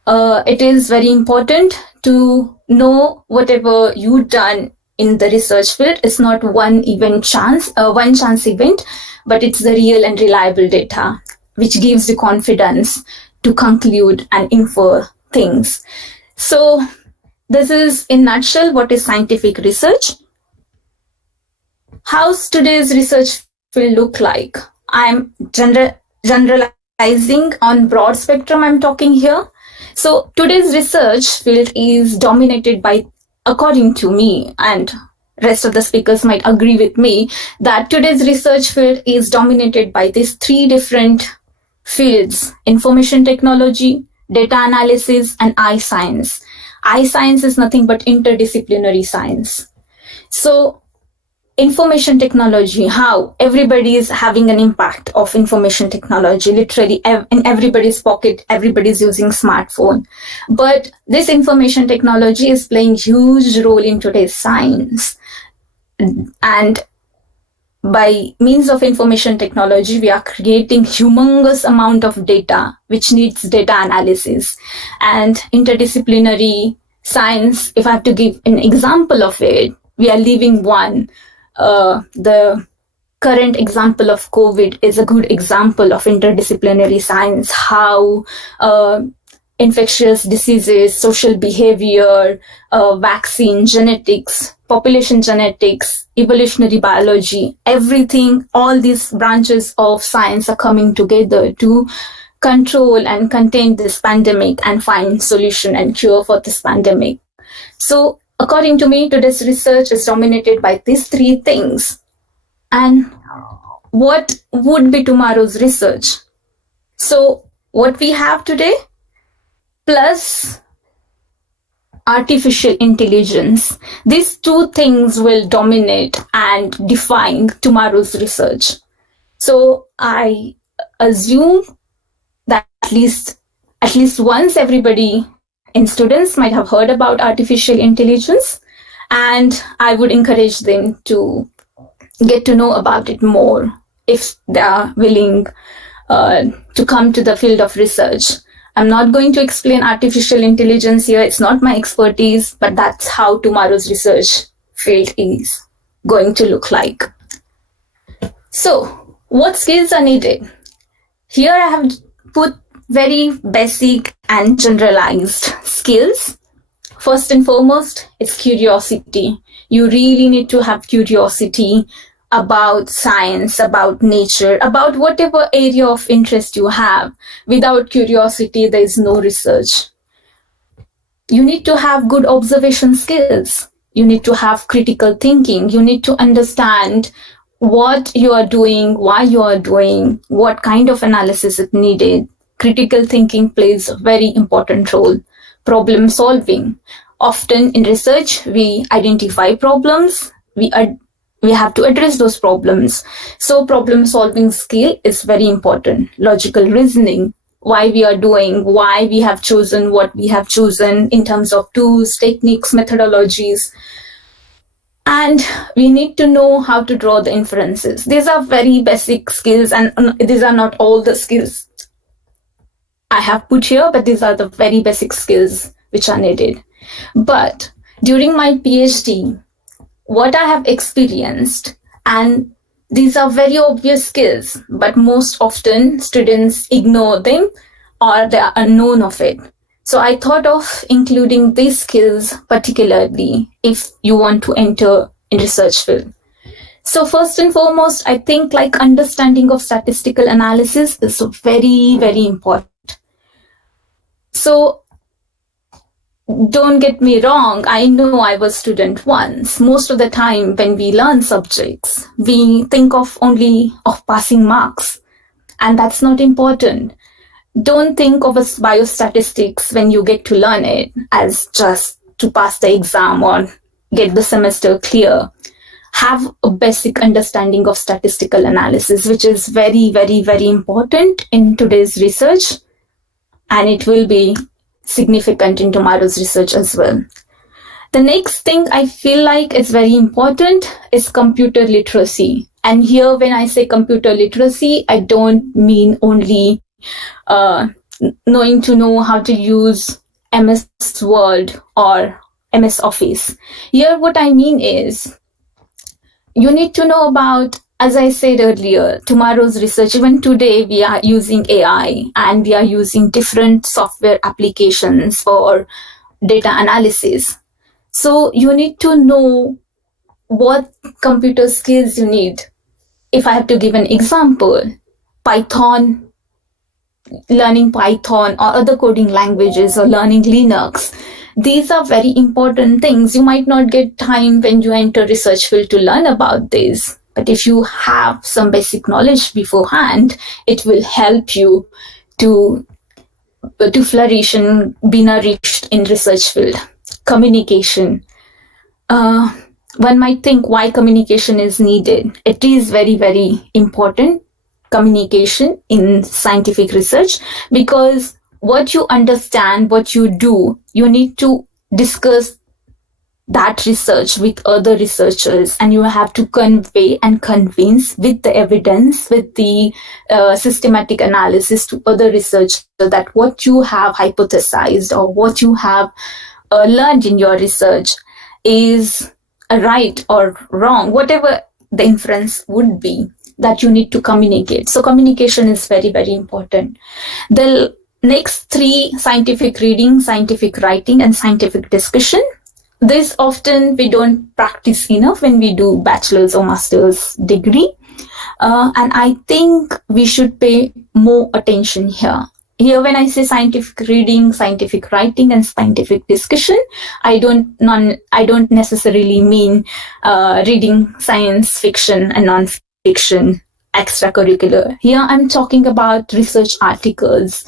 It is very important to know whatever you've done in the research field is not one chance event, but it's the real and reliable data, which gives you confidence to conclude and infer things. So this is in nutshell what is scientific research. How's today's research field look like? I'm generalizing on broad spectrum I'm talking here. So today's research field is dominated by, according to me, and rest of the speakers might agree with me, that today's research field is dominated by these three different fields: information technology, data analysis, and I-science. I-science is nothing but interdisciplinary science. So information technology, how everybody is having an impact of information technology, literally in everybody's pocket, everybody's using smartphone. But this information technology is playing huge role in today's science. And by means of information technology, we are creating humongous amount of data, which needs data analysis. And interdisciplinary science, if I have to give an example of it, we are leaving one. The current example of COVID is a good example of interdisciplinary science, how infectious diseases, social behavior, vaccine, genetics, population genetics, evolutionary biology, everything, all these branches of science are coming together to control and contain this pandemic and find solution and cure for this pandemic. So according to me, today's research is dominated by these three things. And what would be tomorrow's research? So what we have today, plus artificial intelligence, these two things will dominate and define tomorrow's research. So I assume that at least once everybody in students might have heard about artificial intelligence, and I would encourage them to get to know about it more if they are willing to come to the field of research. I'm not going to explain artificial intelligence here. It's not my expertise, but that's how tomorrow's research field is going to look like. So what skills are needed? Here I have put very basic and generalized skills. First and foremost, it's curiosity. You really need to have curiosity about science, about nature, about whatever area of interest you have. Without curiosity, there is no research. You need to have good observation skills. You need to have critical thinking. You need to understand what you are doing, why you are doing, what kind of analysis is needed. Critical thinking plays a very important role. Problem solving. Often in research, we identify problems. We have to address those problems. So problem solving skill is very important. Logical reasoning. why we are doing, why we have chosen what we have chosen in terms of tools, techniques, methodologies. And we need to know how to draw the inferences. These are very basic skills, and these are not all the skills I have put here, but these are the very basic skills which are needed. But during my PhD, what I have experienced, and these are very obvious skills, but most often students ignore them or they are unknown of it. So I thought of including these skills particularly if you want to enter in research field. So first and foremost, I think like understanding of statistical analysis is very, very important. So don't get me wrong, I know I was a student once. Most of the time when we learn subjects, we think of only of passing marks, and that's not important. Don't think of as biostatistics when you get to learn it as just to pass the exam or get the semester clear. Have a basic understanding of statistical analysis, which is very, very, very important in today's research, and it will be significant in tomorrow's research as well. The next thing I feel like is very important is computer literacy. And here when I say computer literacy, I don't mean only knowing to know how to use MS Word or MS Office. Here what I mean is you need to know about, as I said earlier, tomorrow's research. Even today we are using AI and we are using different software applications for data analysis. So you need to know what computer skills you need. If I have to give an example, Python, learning Python or other coding languages or learning Linux, these are very important things. You might not get time when you enter research field to learn about this, but if you have some basic knowledge beforehand, it will help you to flourish and be nourished in research field. Communication. One might think why communication is needed. It is very, very important, communication in scientific research, because what you understand, what you do, you need to discuss that research with other researchers, and you have to convey and convince with the evidence, with the systematic analysis to other researchers that what you have hypothesized or what you have learned in your research is right or wrong, whatever the inference would be, that you need to communicate. So communication is very, very important. The next three, scientific reading, scientific writing, and scientific discussion. This often we don't practice enough when we do bachelor's or master's degree. And I think we should pay more attention here. Here, when I say scientific reading, scientific writing, and scientific discussion, I don't necessarily mean reading science fiction and non-fiction extracurricular. Here, I'm talking about research articles,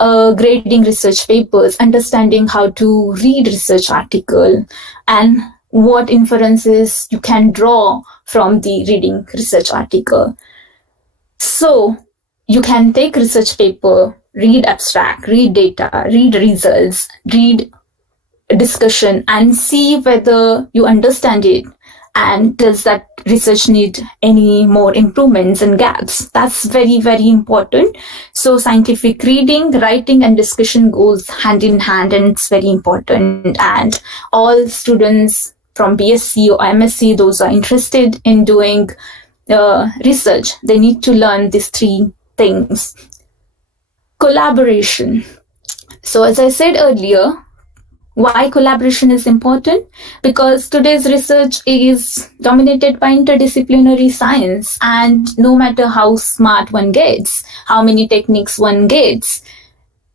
grading research papers, understanding how to read research article, and what inferences you can draw from the reading research article. So you can take research paper, read abstract, read data, read results, read discussion, and see whether you understand it, and does that research need any more improvements and gaps. That's very, very important. So scientific reading, writing, and discussion goes hand in hand, and it's very important. And all students from BSc or MSc, those are interested in doing research, they need to learn these three things. Collaboration. So as I said earlier, why collaboration is important? Because today's research is dominated by interdisciplinary science, and no matter how smart one gets, how many techniques one gets,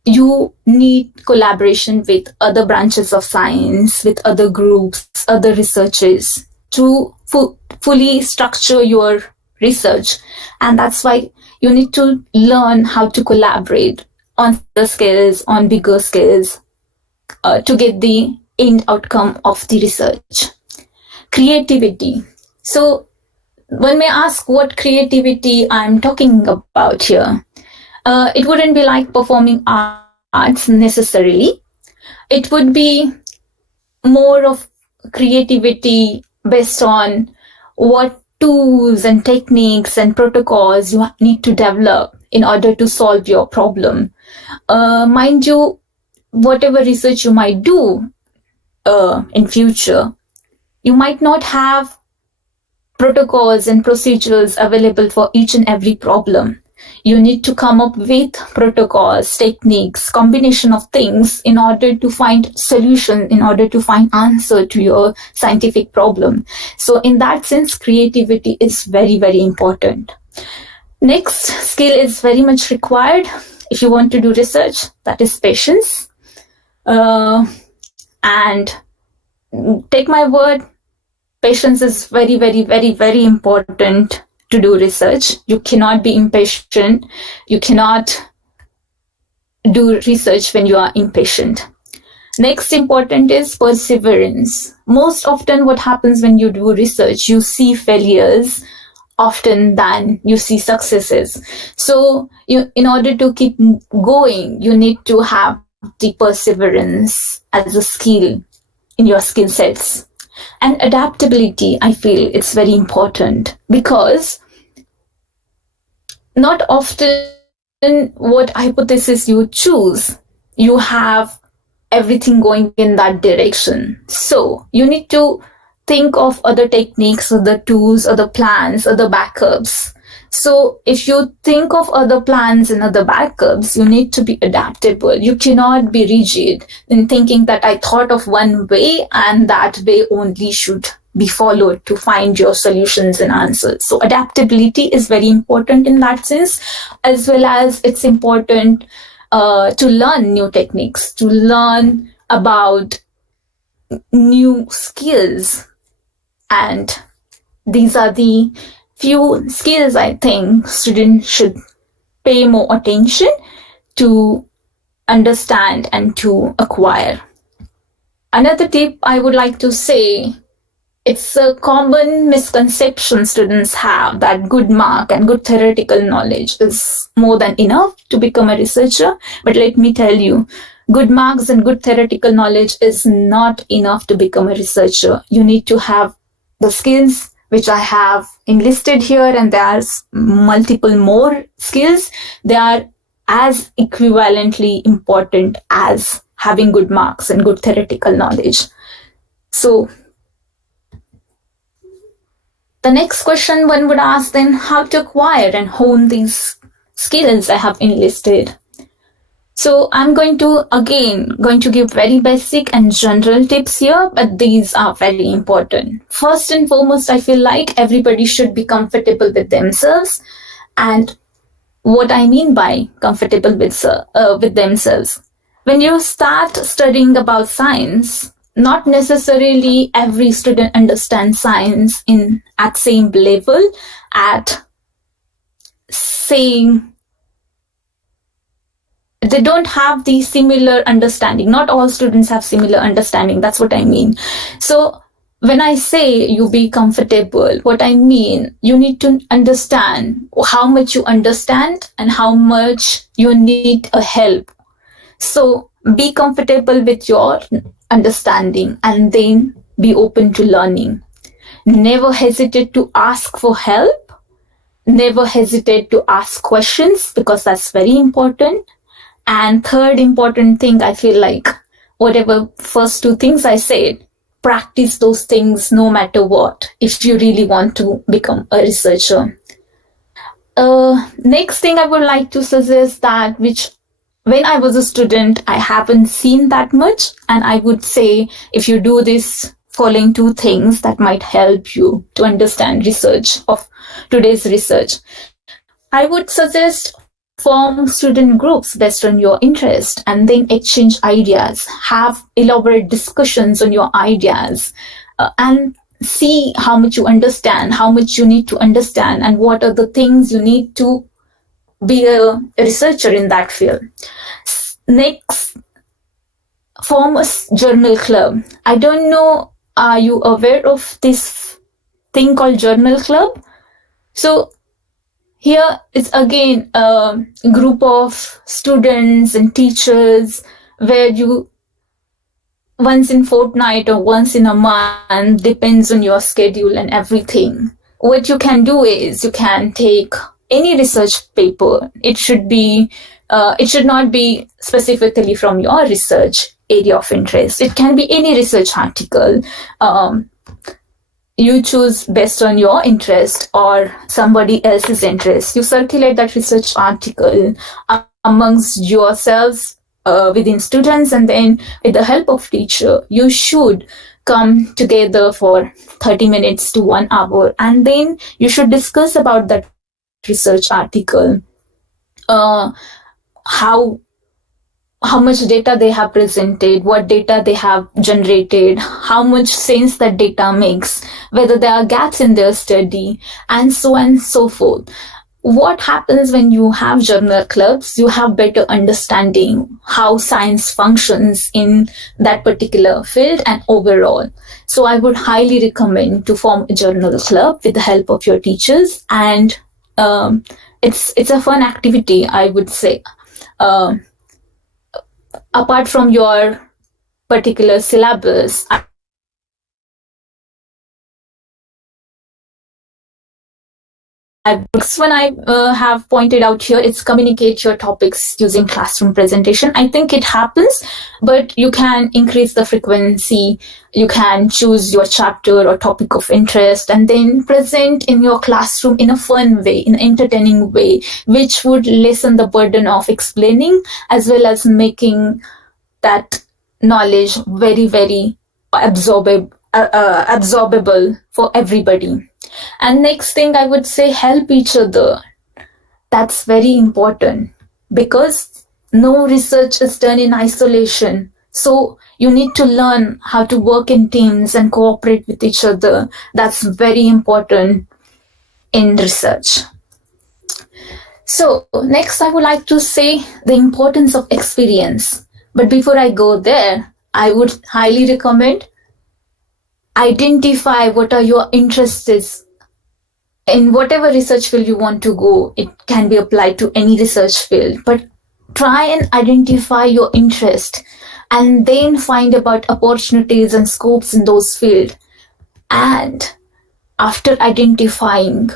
you need collaboration with other branches of science, with other groups, other researchers to fully structure your research. And that's why you need to learn how to collaborate on the scales, on bigger scales, to get the end outcome of the research. Creativity. So one may ask what creativity I'm talking about here. It wouldn't be like performing arts necessarily. It would be more of creativity based on what tools and techniques and protocols you need to develop in order to solve your problem. Mind you, whatever research you might do in future, you might not have protocols and procedures available for each and every problem. You need to come up with protocols, techniques, combination of things in order to find solution, in order to find answer to your scientific problem. So in that sense, creativity is very, very important. Next skill is very much required if you want to do research, that is patience. And take my word, patience is very, very, very, very important to do research. You cannot be impatient. You cannot do research when you are impatient. Next important is perseverance. Most often what happens when you do research, you see failures often than you see successes. So in order to keep going, you need to have the perseverance as a skill in your skill sets. And adaptability, I feel it's very important, because not often what hypothesis you choose, you have everything going in that direction. So you need to think of other techniques, other tools, other plans, other backups. So if you think of other plans and other backups, you need to be adaptable. You cannot be rigid in thinking that I thought of one way and that way only should be followed to find your solutions and answers. So adaptability is very important in that sense, as well as it's important to learn new techniques, to learn about new skills. And these are the few skills I think students should pay more attention to understand and to acquire. Another tip I would like to say, it's a common misconception students have that good mark and good theoretical knowledge is more than enough to become a researcher. But let me tell you, good marks and good theoretical knowledge is not enough to become a researcher. You need to have the skills which I have enlisted here, and there's multiple more skills. They are as equivalently important as having good marks and good theoretical knowledge. So the next question one would ask then, how to acquire and hone these skills I have enlisted. So I'm going to give very basic and general tips here, but these are very important. First and foremost, I feel like everybody should be comfortable with themselves. And what I mean by comfortable with themselves, when you start studying about science, not necessarily every student understands science at same level, they don't have the similar understanding. Not all students have similar understanding. That's what I mean. So when I say you be comfortable, what I mean, you need to understand how much you understand and how much you need a help. So be comfortable with your understanding and then be open to learning. Never hesitate to ask for help. Never hesitate to ask questions, because that's very important. And third important thing, I feel like, whatever first two things I said, practice those things no matter what, if you really want to become a researcher. Next thing I would like to suggest that, which when I was a student, I haven't seen that much. And I would say, if you do this following two things, that might help you to understand research of today's research. I would suggest form student groups based on your interest and then exchange ideas, have elaborate discussions on your ideas, and see how much you understand, how much you need to understand, and what are the things you need to be a researcher in that field. Next, form a journal club. I don't know, are you aware of this thing called journal club? So here is again a group of students and teachers where you once in fortnight or once in a month, depends on your schedule and everything. What you can do is you can take any research paper. It should not be specifically from your research area of interest. It can be any research article. You choose based on your interest or somebody else's interest. You circulate that research article amongst yourselves within students, and then with the help of teacher, you should come together for 30 minutes to 1 hour, and then you should discuss about that research article, how much data they have presented, what data they have generated, how much sense that data makes, whether there are gaps in their study, and so on and so forth. What happens when you have journal clubs? You have better understanding how science functions in that particular field and overall. So I would highly recommend to form a journal club with the help of your teachers, and it's a fun activity, I would say. Apart from your particular syllabus, next one I have pointed out here, it's communicate your topics using classroom presentation. I think it happens, but you can increase the frequency. You can choose your chapter or topic of interest and then present in your classroom in a fun way, in an entertaining way, which would lessen the burden of explaining as well as making that knowledge very, very absorbable for everybody. And next thing I would say, help each other. That's very important because no research is done in isolation. So you need to learn how to work in teams and cooperate with each other. That's very important in research. So next I would like to say the importance of experience. But before I go there, I would highly recommend identify what are your interests in whatever research field you want to go. It can be applied to any research field, but try and identify your interest and then find about opportunities and scopes in those fields. And after identifying,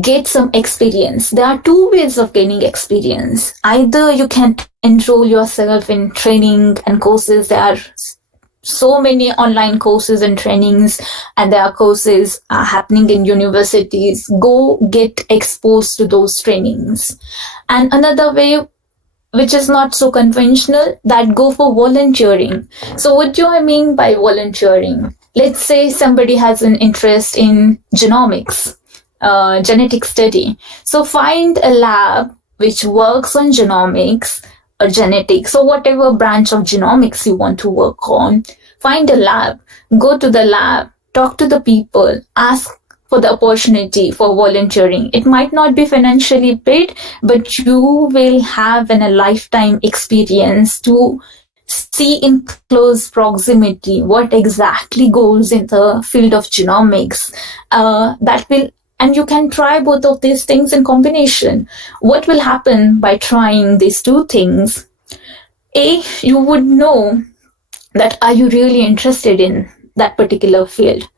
get some experience. There are two ways of gaining experience. Either you can enroll yourself in training and courses. There are so many online courses and trainings, and there are courses happening in universities. Go get exposed to those trainings. And another way, which is not so conventional, that go for volunteering. So what do I mean by volunteering? Let's say somebody has an interest in genomics, genetic study. So find a lab which works on genomics or genetics, or whatever branch of genomics you want to work on. Find a lab, go to the lab, talk to the people, ask for the opportunity for volunteering. It might not be financially paid, but you will have a lifetime experience to see in close proximity what exactly goes in the field of genomics. And you can try both of these things in combination. What will happen by trying these two things? A, you would know that are you really interested in that particular field.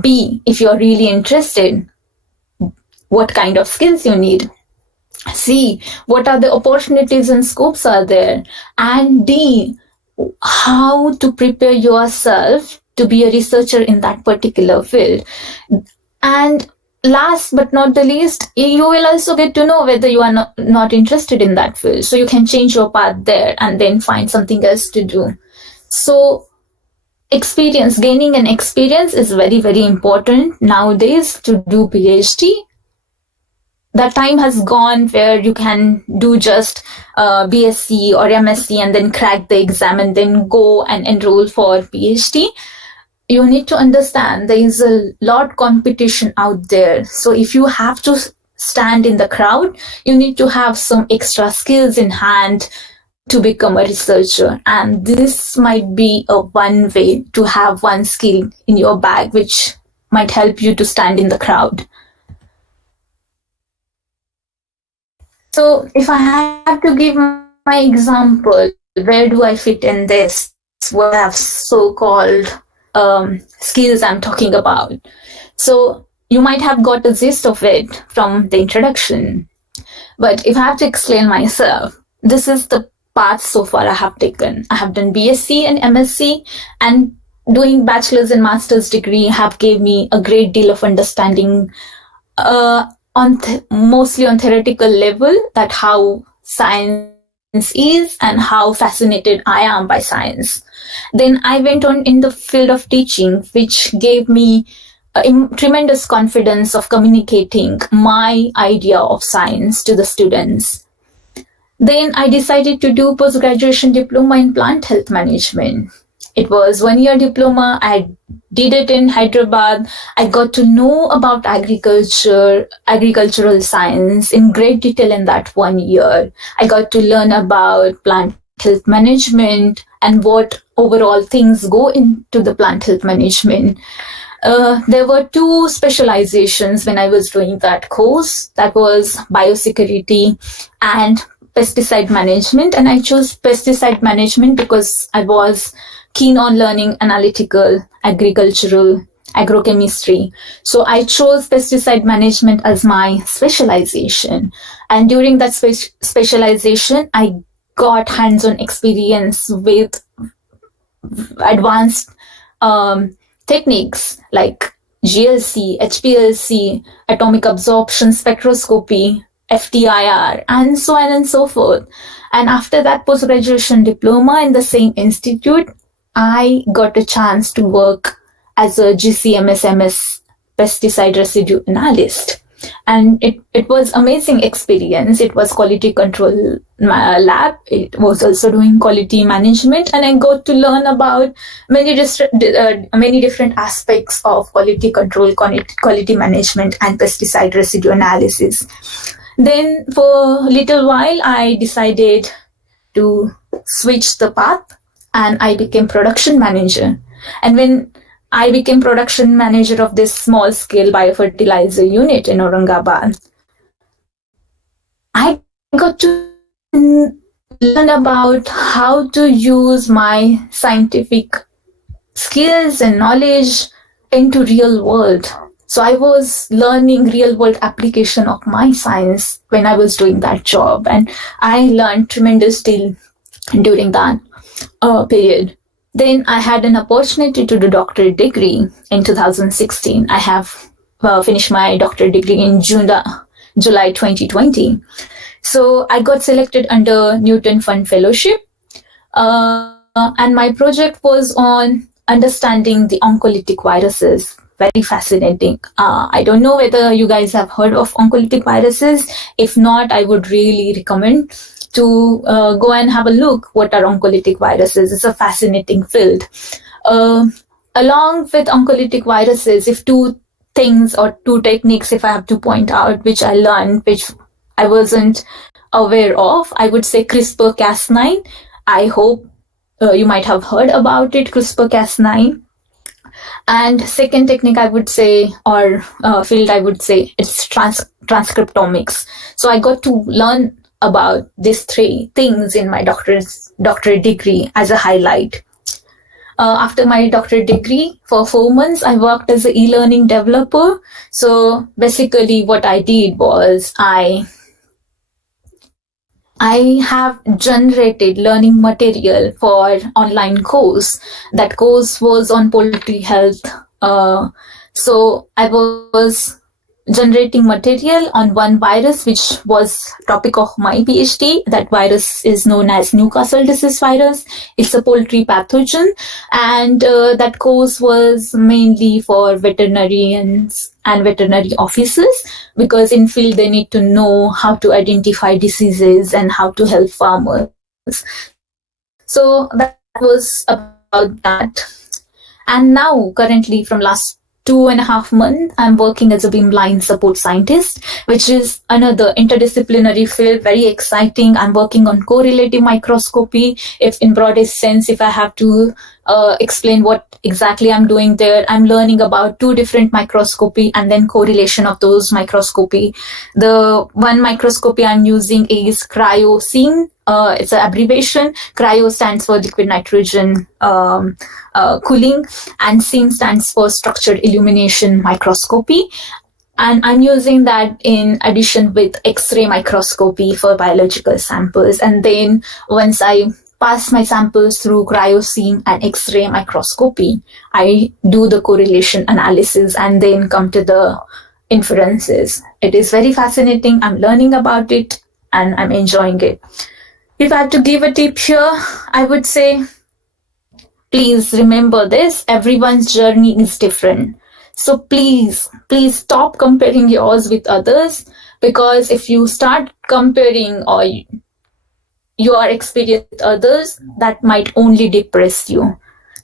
B, if you're really interested, what kind of skills you need. C, what are the opportunities and scopes are there. And D, how to prepare yourself to be a researcher in that particular field. And last but not the least, you will also get to know whether you are not interested in that field. So you can change your path there and then find something else to do. So gaining an experience is very, very important nowadays to do PhD. That time has gone where you can do just BSc or MSc and then crack the exam and then go and enroll for PhD. You need to understand there is a lot competition out there. So if you have to stand in the crowd, you need to have some extra skills in hand to become a researcher. And this might be one way to have one skill in your bag, which might help you to stand in the crowd. So if I have to give my example, where do I fit in this? What have so-called skills I'm talking about? So you might have got a gist of it from the introduction. But if I have to explain myself, this is the path so far I have taken. I have done BSc and MSc, and doing bachelor's and master's degree have gave me a great deal of understanding mostly on theoretical level, that how science is and how fascinated I am by science. Then I went on in the field of teaching, which gave me tremendous confidence of communicating my idea of science to the students. Then I decided to do post-graduation diploma in plant health management. It was 1-year diploma. I did it in Hyderabad. I got to know about agricultural science in great detail in that 1 year. I got to learn about plant health management and what overall things go into the plant health management. There were 2 specializations when I was doing that course. That was biosecurity and pesticide management. And I chose pesticide management because I was keen on learning analytical, agricultural, agrochemistry. So I chose pesticide management as my specialization. And during that specialization, I got hands-on experience with advanced techniques like GLC, HPLC, atomic absorption spectroscopy, FTIR, and so on and so forth. And after that post-graduation diploma in the same institute, I got a chance to work as a GCMS-MS pesticide residue analyst. And it was amazing experience. It was quality control lab. It was also doing quality management, and I got to learn about many different aspects of quality control, quality management, and pesticide residue analysis. Then for a little while, I decided to switch the path, and I became production manager. And when I became production manager of this small-scale biofertilizer unit in Aurangabad, I got to learn about how to use my scientific skills and knowledge into real world. So I was learning real world application of my science when I was doing that job, and I learned tremendous deal during that period. Then I had an opportunity to do doctorate degree in 2016. I have finished my doctorate degree in July 2020. So I got selected under Newton Fund Fellowship. And my project was on understanding the oncolytic viruses. Very fascinating. I don't know whether you guys have heard of oncolytic viruses. If not, I would really recommend to go and have a look what are oncolytic viruses. It's a fascinating field. Along with oncolytic viruses, if 2 things or 2 techniques, if I have to point out, which I learned, which I wasn't aware of, I would say CRISPR-Cas9. I hope you might have heard about it, CRISPR-Cas9. And second technique I would say, or field I would say, it's transcriptomics. So I got to learn about these 3 things in my doctorate degree as a highlight. After my doctorate degree, for 4 months, I worked as an e-learning developer. So basically what I did was I have generated learning material for online course. That course was on poultry health. So I was generating material on one virus, which was topic of my PhD. That virus is known as Newcastle disease virus. It's a poultry pathogen, and that course was mainly for veterinarians and veterinary officers, because in field they need to know how to identify diseases and how to help farmers. So that was about that. And now currently from last 2.5 months, I'm working as a beamline support scientist, which is another interdisciplinary field, very exciting. I'm working on correlative microscopy. If in broadest sense, if I have to explain what exactly I'm doing there, I'm learning about two different microscopy and then correlation of those microscopy. The one microscopy I'm using is cryoscene. It's an abbreviation. Cryo stands for liquid nitrogen cooling, and scene stands for structured illumination microscopy. And I'm using that in addition with X-ray microscopy for biological samples. And then once I pass my samples through cryoscene and X-ray microscopy, I do the correlation analysis and then come to the inferences. It is very fascinating. I'm learning about it and I'm enjoying it. If I had to give a tip here, I would say, please remember this, everyone's journey is different. So please stop comparing yours with others, because if you start comparing or your experience with others, that might only depress you.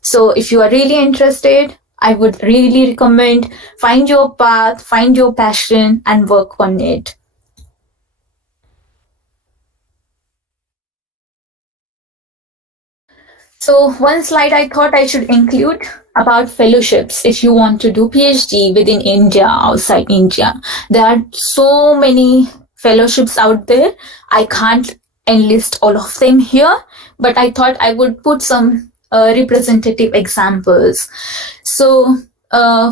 So if you are really interested, I would really recommend find your path, find your passion and work on it. So one slide I thought I should include about fellowships. If you want to do PhD within India, outside India, there are so many fellowships out there. I can't enlist all of them here, but I thought I would put some representative examples. So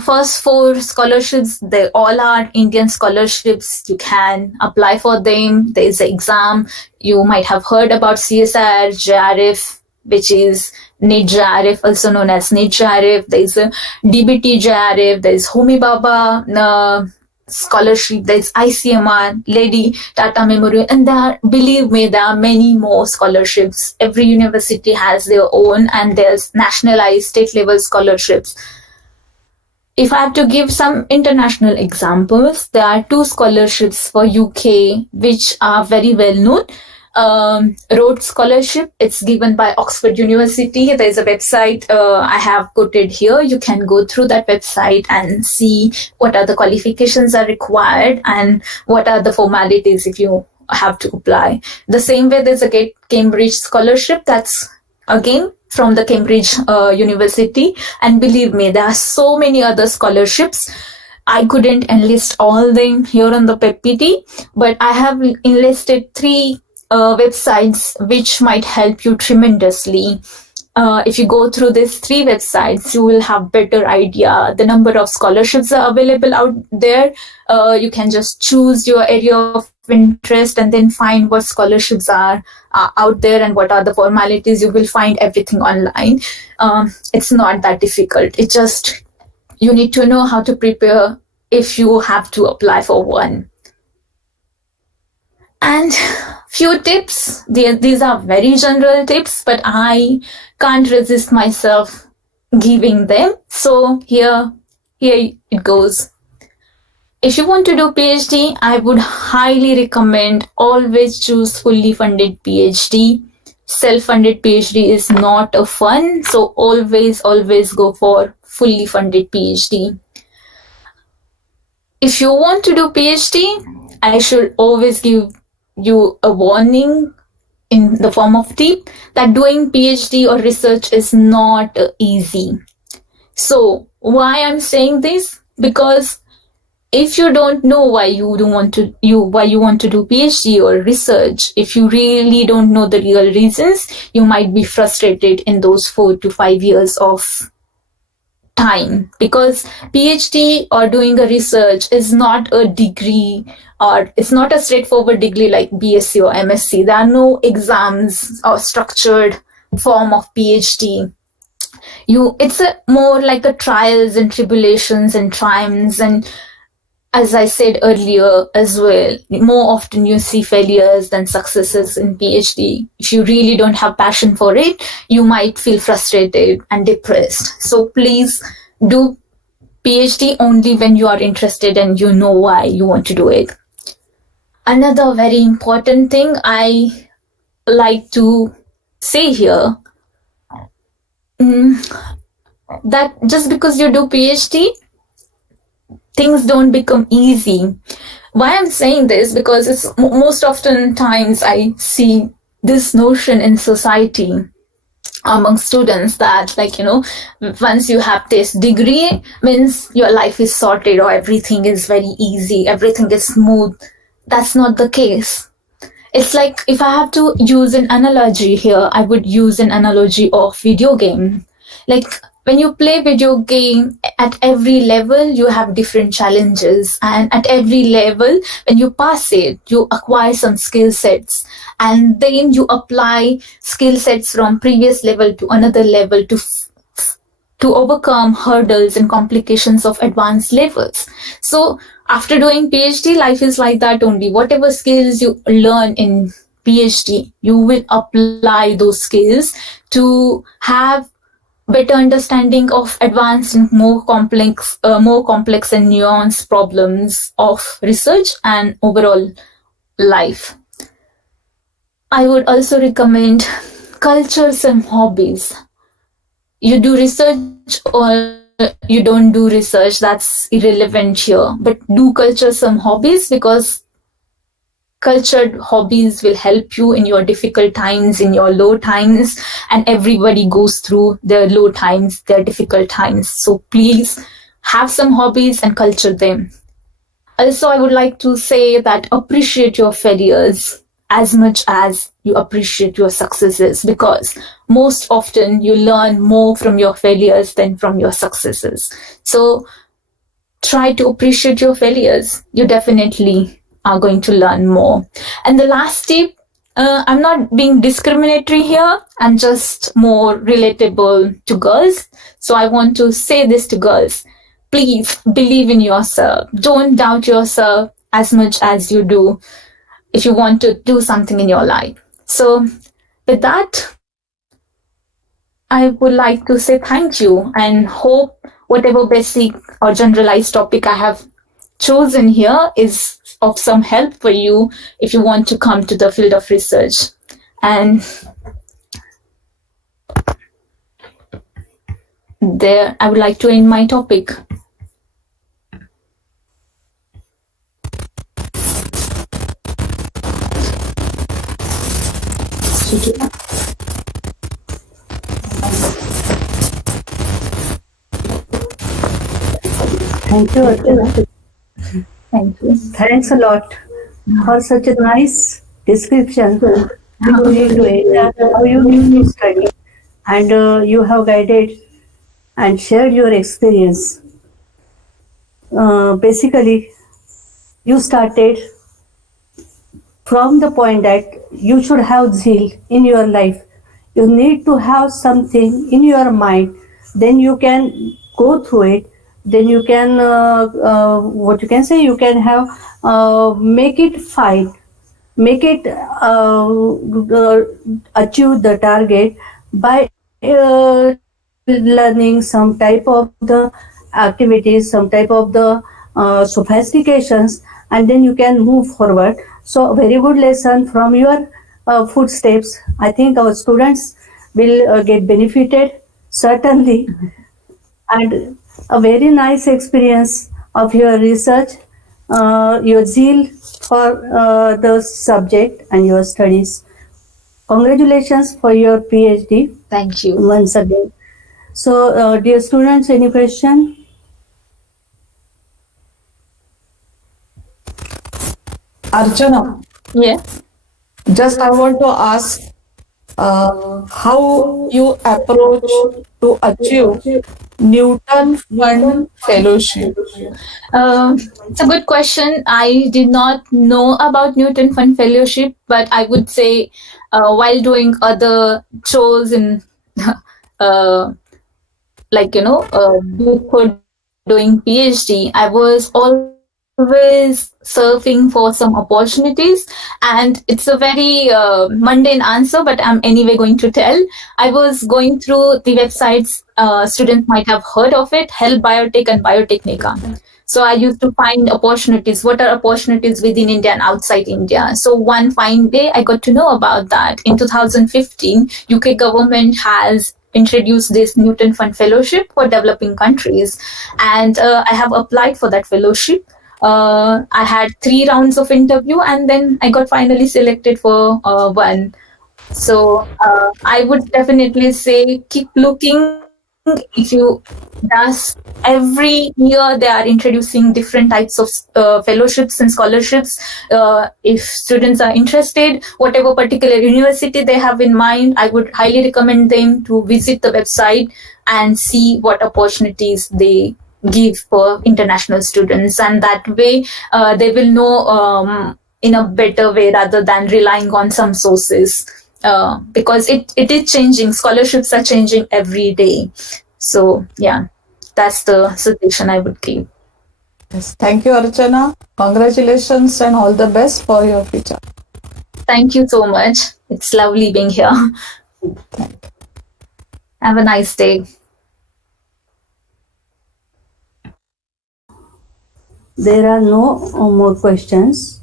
first 4 scholarships, they all are Indian scholarships. You can apply for them. There is an exam. You might have heard about CSIR, JRF, which is NEET JRF, also known as NEET JRF. There is a DBT JRF. There is Homi Baba scholarship. There is ICMR, Lady Tata Memorial, and believe me, there are many more scholarships. Every university has their own, and there's nationalized state level scholarships. If I have to give some international examples, there are 2 scholarships for UK, which are very well known. Rhodes Scholarship, it's given by Oxford University. There's a website I have quoted here. You can go through that website and see what are the qualifications are required and what are the formalities if you have to apply. The same way there's a Cambridge Scholarship, that's again from the Cambridge University. And believe me, there are so many other scholarships. I couldn't enlist all them here on the PPT, but I have enlisted 3 websites which might help you tremendously. If you go through these 3 websites, you will have better idea. The number of scholarships are available out there. You can just choose your area of interest and then find what scholarships are out there and what are the formalities. You will find everything online. It's not that difficult. It just, you need to know how to prepare if you have to apply for one. And few tips. These are very general tips, but I can't resist myself giving them. So here it goes. If you want to do PhD, I would highly recommend always choose fully funded PhD. Self-funded PhD is not a fun, so always go for fully funded PhD. If you want to do PhD, I should always give you a warning in the form of tip that doing PhD or research is not easy. So why I'm saying this? Because if you don't know why you want to do PhD or research, if you really don't know the real reasons, you might be frustrated in those 4 to 5 years of time, because PhD or doing a research is not a degree, or it's not a straightforward degree like BSc or MSc. There are no exams or structured form of PhD. It's more like a trials and tribulations and triumphs, and as I said earlier as well, more often you see failures than successes in PhD. If you really don't have passion for it, you might feel frustrated and depressed. So please do PhD only when you are interested and you know why you want to do it. Another very important thing I like to say here, that just because you do PhD, things don't become easy. Why I'm saying this, because it's most often times I see this notion in society among students that, like, once you have this degree means your life is sorted or everything is very easy, everything is smooth. That's not the case. It's like, if I have to use an analogy here, I would use an analogy of video game. Like, when you play video game, at every level you have different challenges, and at every level, when you pass it, you acquire some skill sets, and then you apply skill sets from previous level to another level to overcome hurdles and complications of advanced levels. So after doing PhD, life is like that only. Whatever skills you learn in PhD, you will apply those skills to have better understanding of advanced and more complex and nuanced problems of research and overall life. I would also recommend culture some hobbies. You do research or you don't do research, that's irrelevant here. But do culture some hobbies, because cultured hobbies will help you in your difficult times, in your low times, and everybody goes through their low times, their difficult times. So please have some hobbies and culture them. Also, I would like to say that appreciate your failures as much as you appreciate your successes, because most often you learn more from your failures than from your successes. So try to appreciate your failures. You definitely are going to learn more. And the last tip, I'm not being discriminatory here, I'm just more relatable to girls. So I want to say this to girls. Please believe in yourself. Don't doubt yourself as much as you do if you want to do something in your life. So with that, I would like to say thank you, and hope whatever basic or generalized topic I have chosen here is of some help for you if you want to come to the field of research. And there, I would like to end my topic. Thank you, Archana. Thank you. Thanks a lot for such a nice description. How you do it, how you need to study, and you have guided and shared your experience. Basically, you started from the point that you should have zeal in your life. You need to have something in your mind, then you can go through it. Then you can, what you can say, you can have, make it fine, make it achieve the target by learning some type of the activities, some type of the sophistications, and then you can move forward. So very good lesson from your footsteps. I think our students will get benefited certainly. And a very nice experience of your research, your zeal for the subject and your studies. Congratulations for your PhD. Thank you. Once again. So, dear students, any question? Archana, Yes. just I want to ask how you approach to achieve Newton Fund Fellowship. It's a good question. I did not know about Newton Fund Fellowship, but I would say while doing other chores in before doing PhD, I was always surfing for some opportunities, and it's a very mundane answer, but I'm anyway going to tell. I was going through the websites, students might have heard of it, Health Biotech and Biotechnica. So I used to find opportunities. What are opportunities within India and outside India? So one fine day, I got to know about that. In 2015, UK government has introduced this Newton Fund Fellowship for developing countries, and I have applied for that fellowship. I had 3 rounds of interview, and then I got finally selected for one. So I would definitely say keep looking. If you thus every year they are introducing different types of fellowships and scholarships. If students are interested, whatever particular university they have in mind, I would highly recommend them to visit the website and see what opportunities they give for international students, and that way they will know in a better way rather than relying on some sources. Because it is changing. Scholarships are changing every day. So yeah, that's the suggestion I would give. Yes. Thank you, Archana. Congratulations and all the best for your future. Thank you so much. It's lovely being here. Have a nice day. There are no more questions.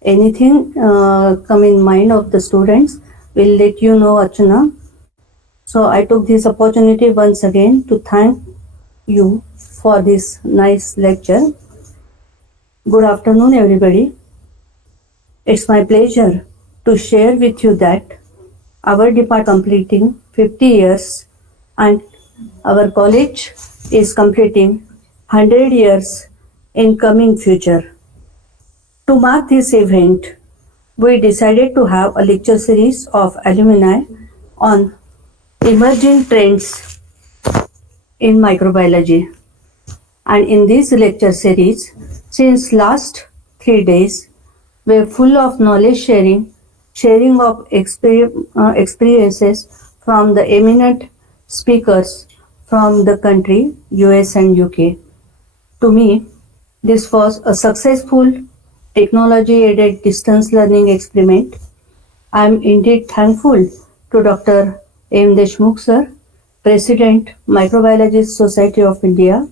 Anything come in mind of the students, we'll let you know, Archana. So I took this opportunity once again to thank you for this nice lecture. Good afternoon, everybody. It's my pleasure to share with you that our department completing 50 years and our college is completing 100 years in coming future. To mark this event, we decided to have a lecture series of alumni on emerging trends in microbiology. And in this lecture series, since last 3 days, we're full of knowledge sharing of experiences from the eminent speakers from the country, US and UK. To me, this was a successful technology-aided distance learning experiment. I am indeed thankful to Dr. M. Deshmukh sir, President, Microbiologist Society of India,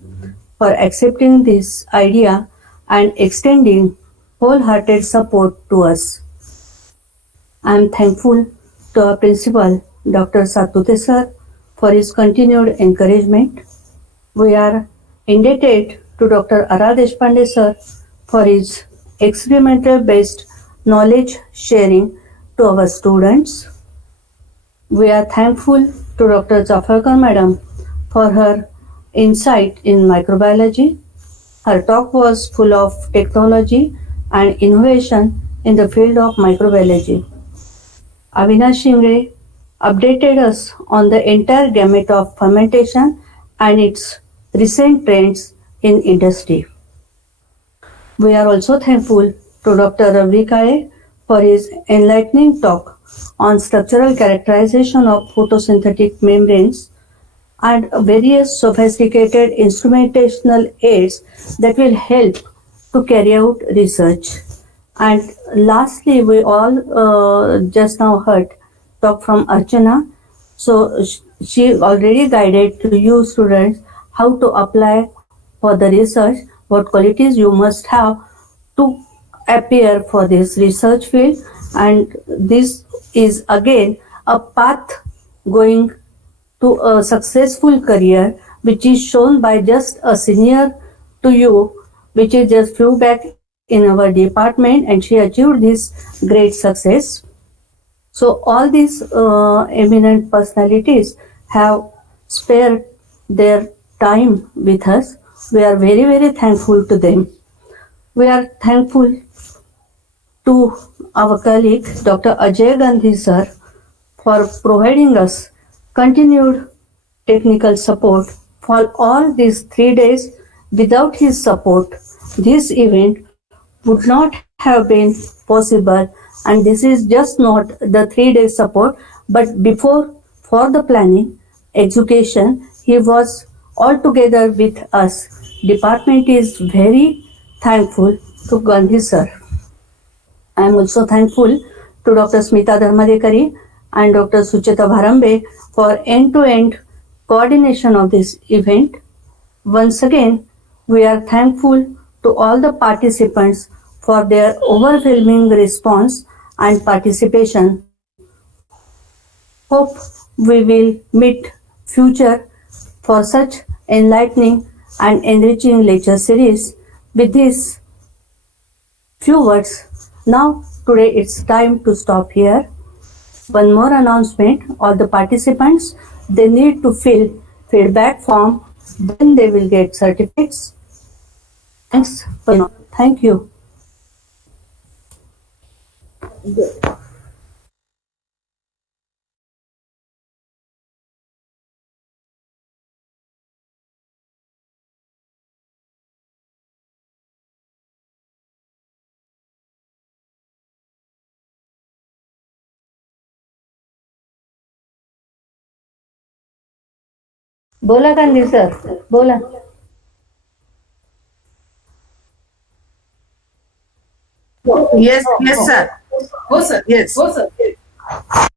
for accepting this idea and extending wholehearted support to us. I am thankful to our principal, Dr. Satute sir, for his continued encouragement. We are indebted to Dr. R. Deshpande sir for his experimental based knowledge sharing to our students. We are thankful to Dr. Jafarkar madam for her insight in microbiology. Her talk was full of technology and innovation in the field of microbiology. Avinash Shingre updated us on the entire gamut of fermentation and its recent trends in industry. We are also thankful to Dr. Ravi Kale for his enlightening talk on structural characterization of photosynthetic membranes and various sophisticated instrumentational aids that will help to carry out research. And lastly, we all just now heard talk from Archana. So she already guided to you students how to apply for the research, what qualities you must have to appear for this research field, and this is again a path going to a successful career which is shown by just a senior to you, which is just flew back in our department and she achieved this great success. So all these eminent personalities have spared their time with us. We are very, very thankful to them. We are thankful to our colleague Dr. Ajay Gandhi sir for providing us continued technical support for all these 3 days. Without his support, this event would not have been possible, and this is just not the 3 day support, but before, for the planning, education, he was altogether with us. Department is very thankful to Gandhi sir. I am also thankful to Dr. Smita Dharmadekari and Dr. Sucheta Bharambe for end-to-end coordination of this event. Once again, we are thankful to all the participants for their overwhelming response and participation. Hope we will meet future for such enlightening and enriching lecture series. With these few words, now today it's time to stop here. One more announcement, all the participants, they need to fill feedback form, then they will get certificates. Thanks for now. Thank you. बोला Gandhi sir, बोला. Yes, yes, sir. हो sir. Yes. हो sir.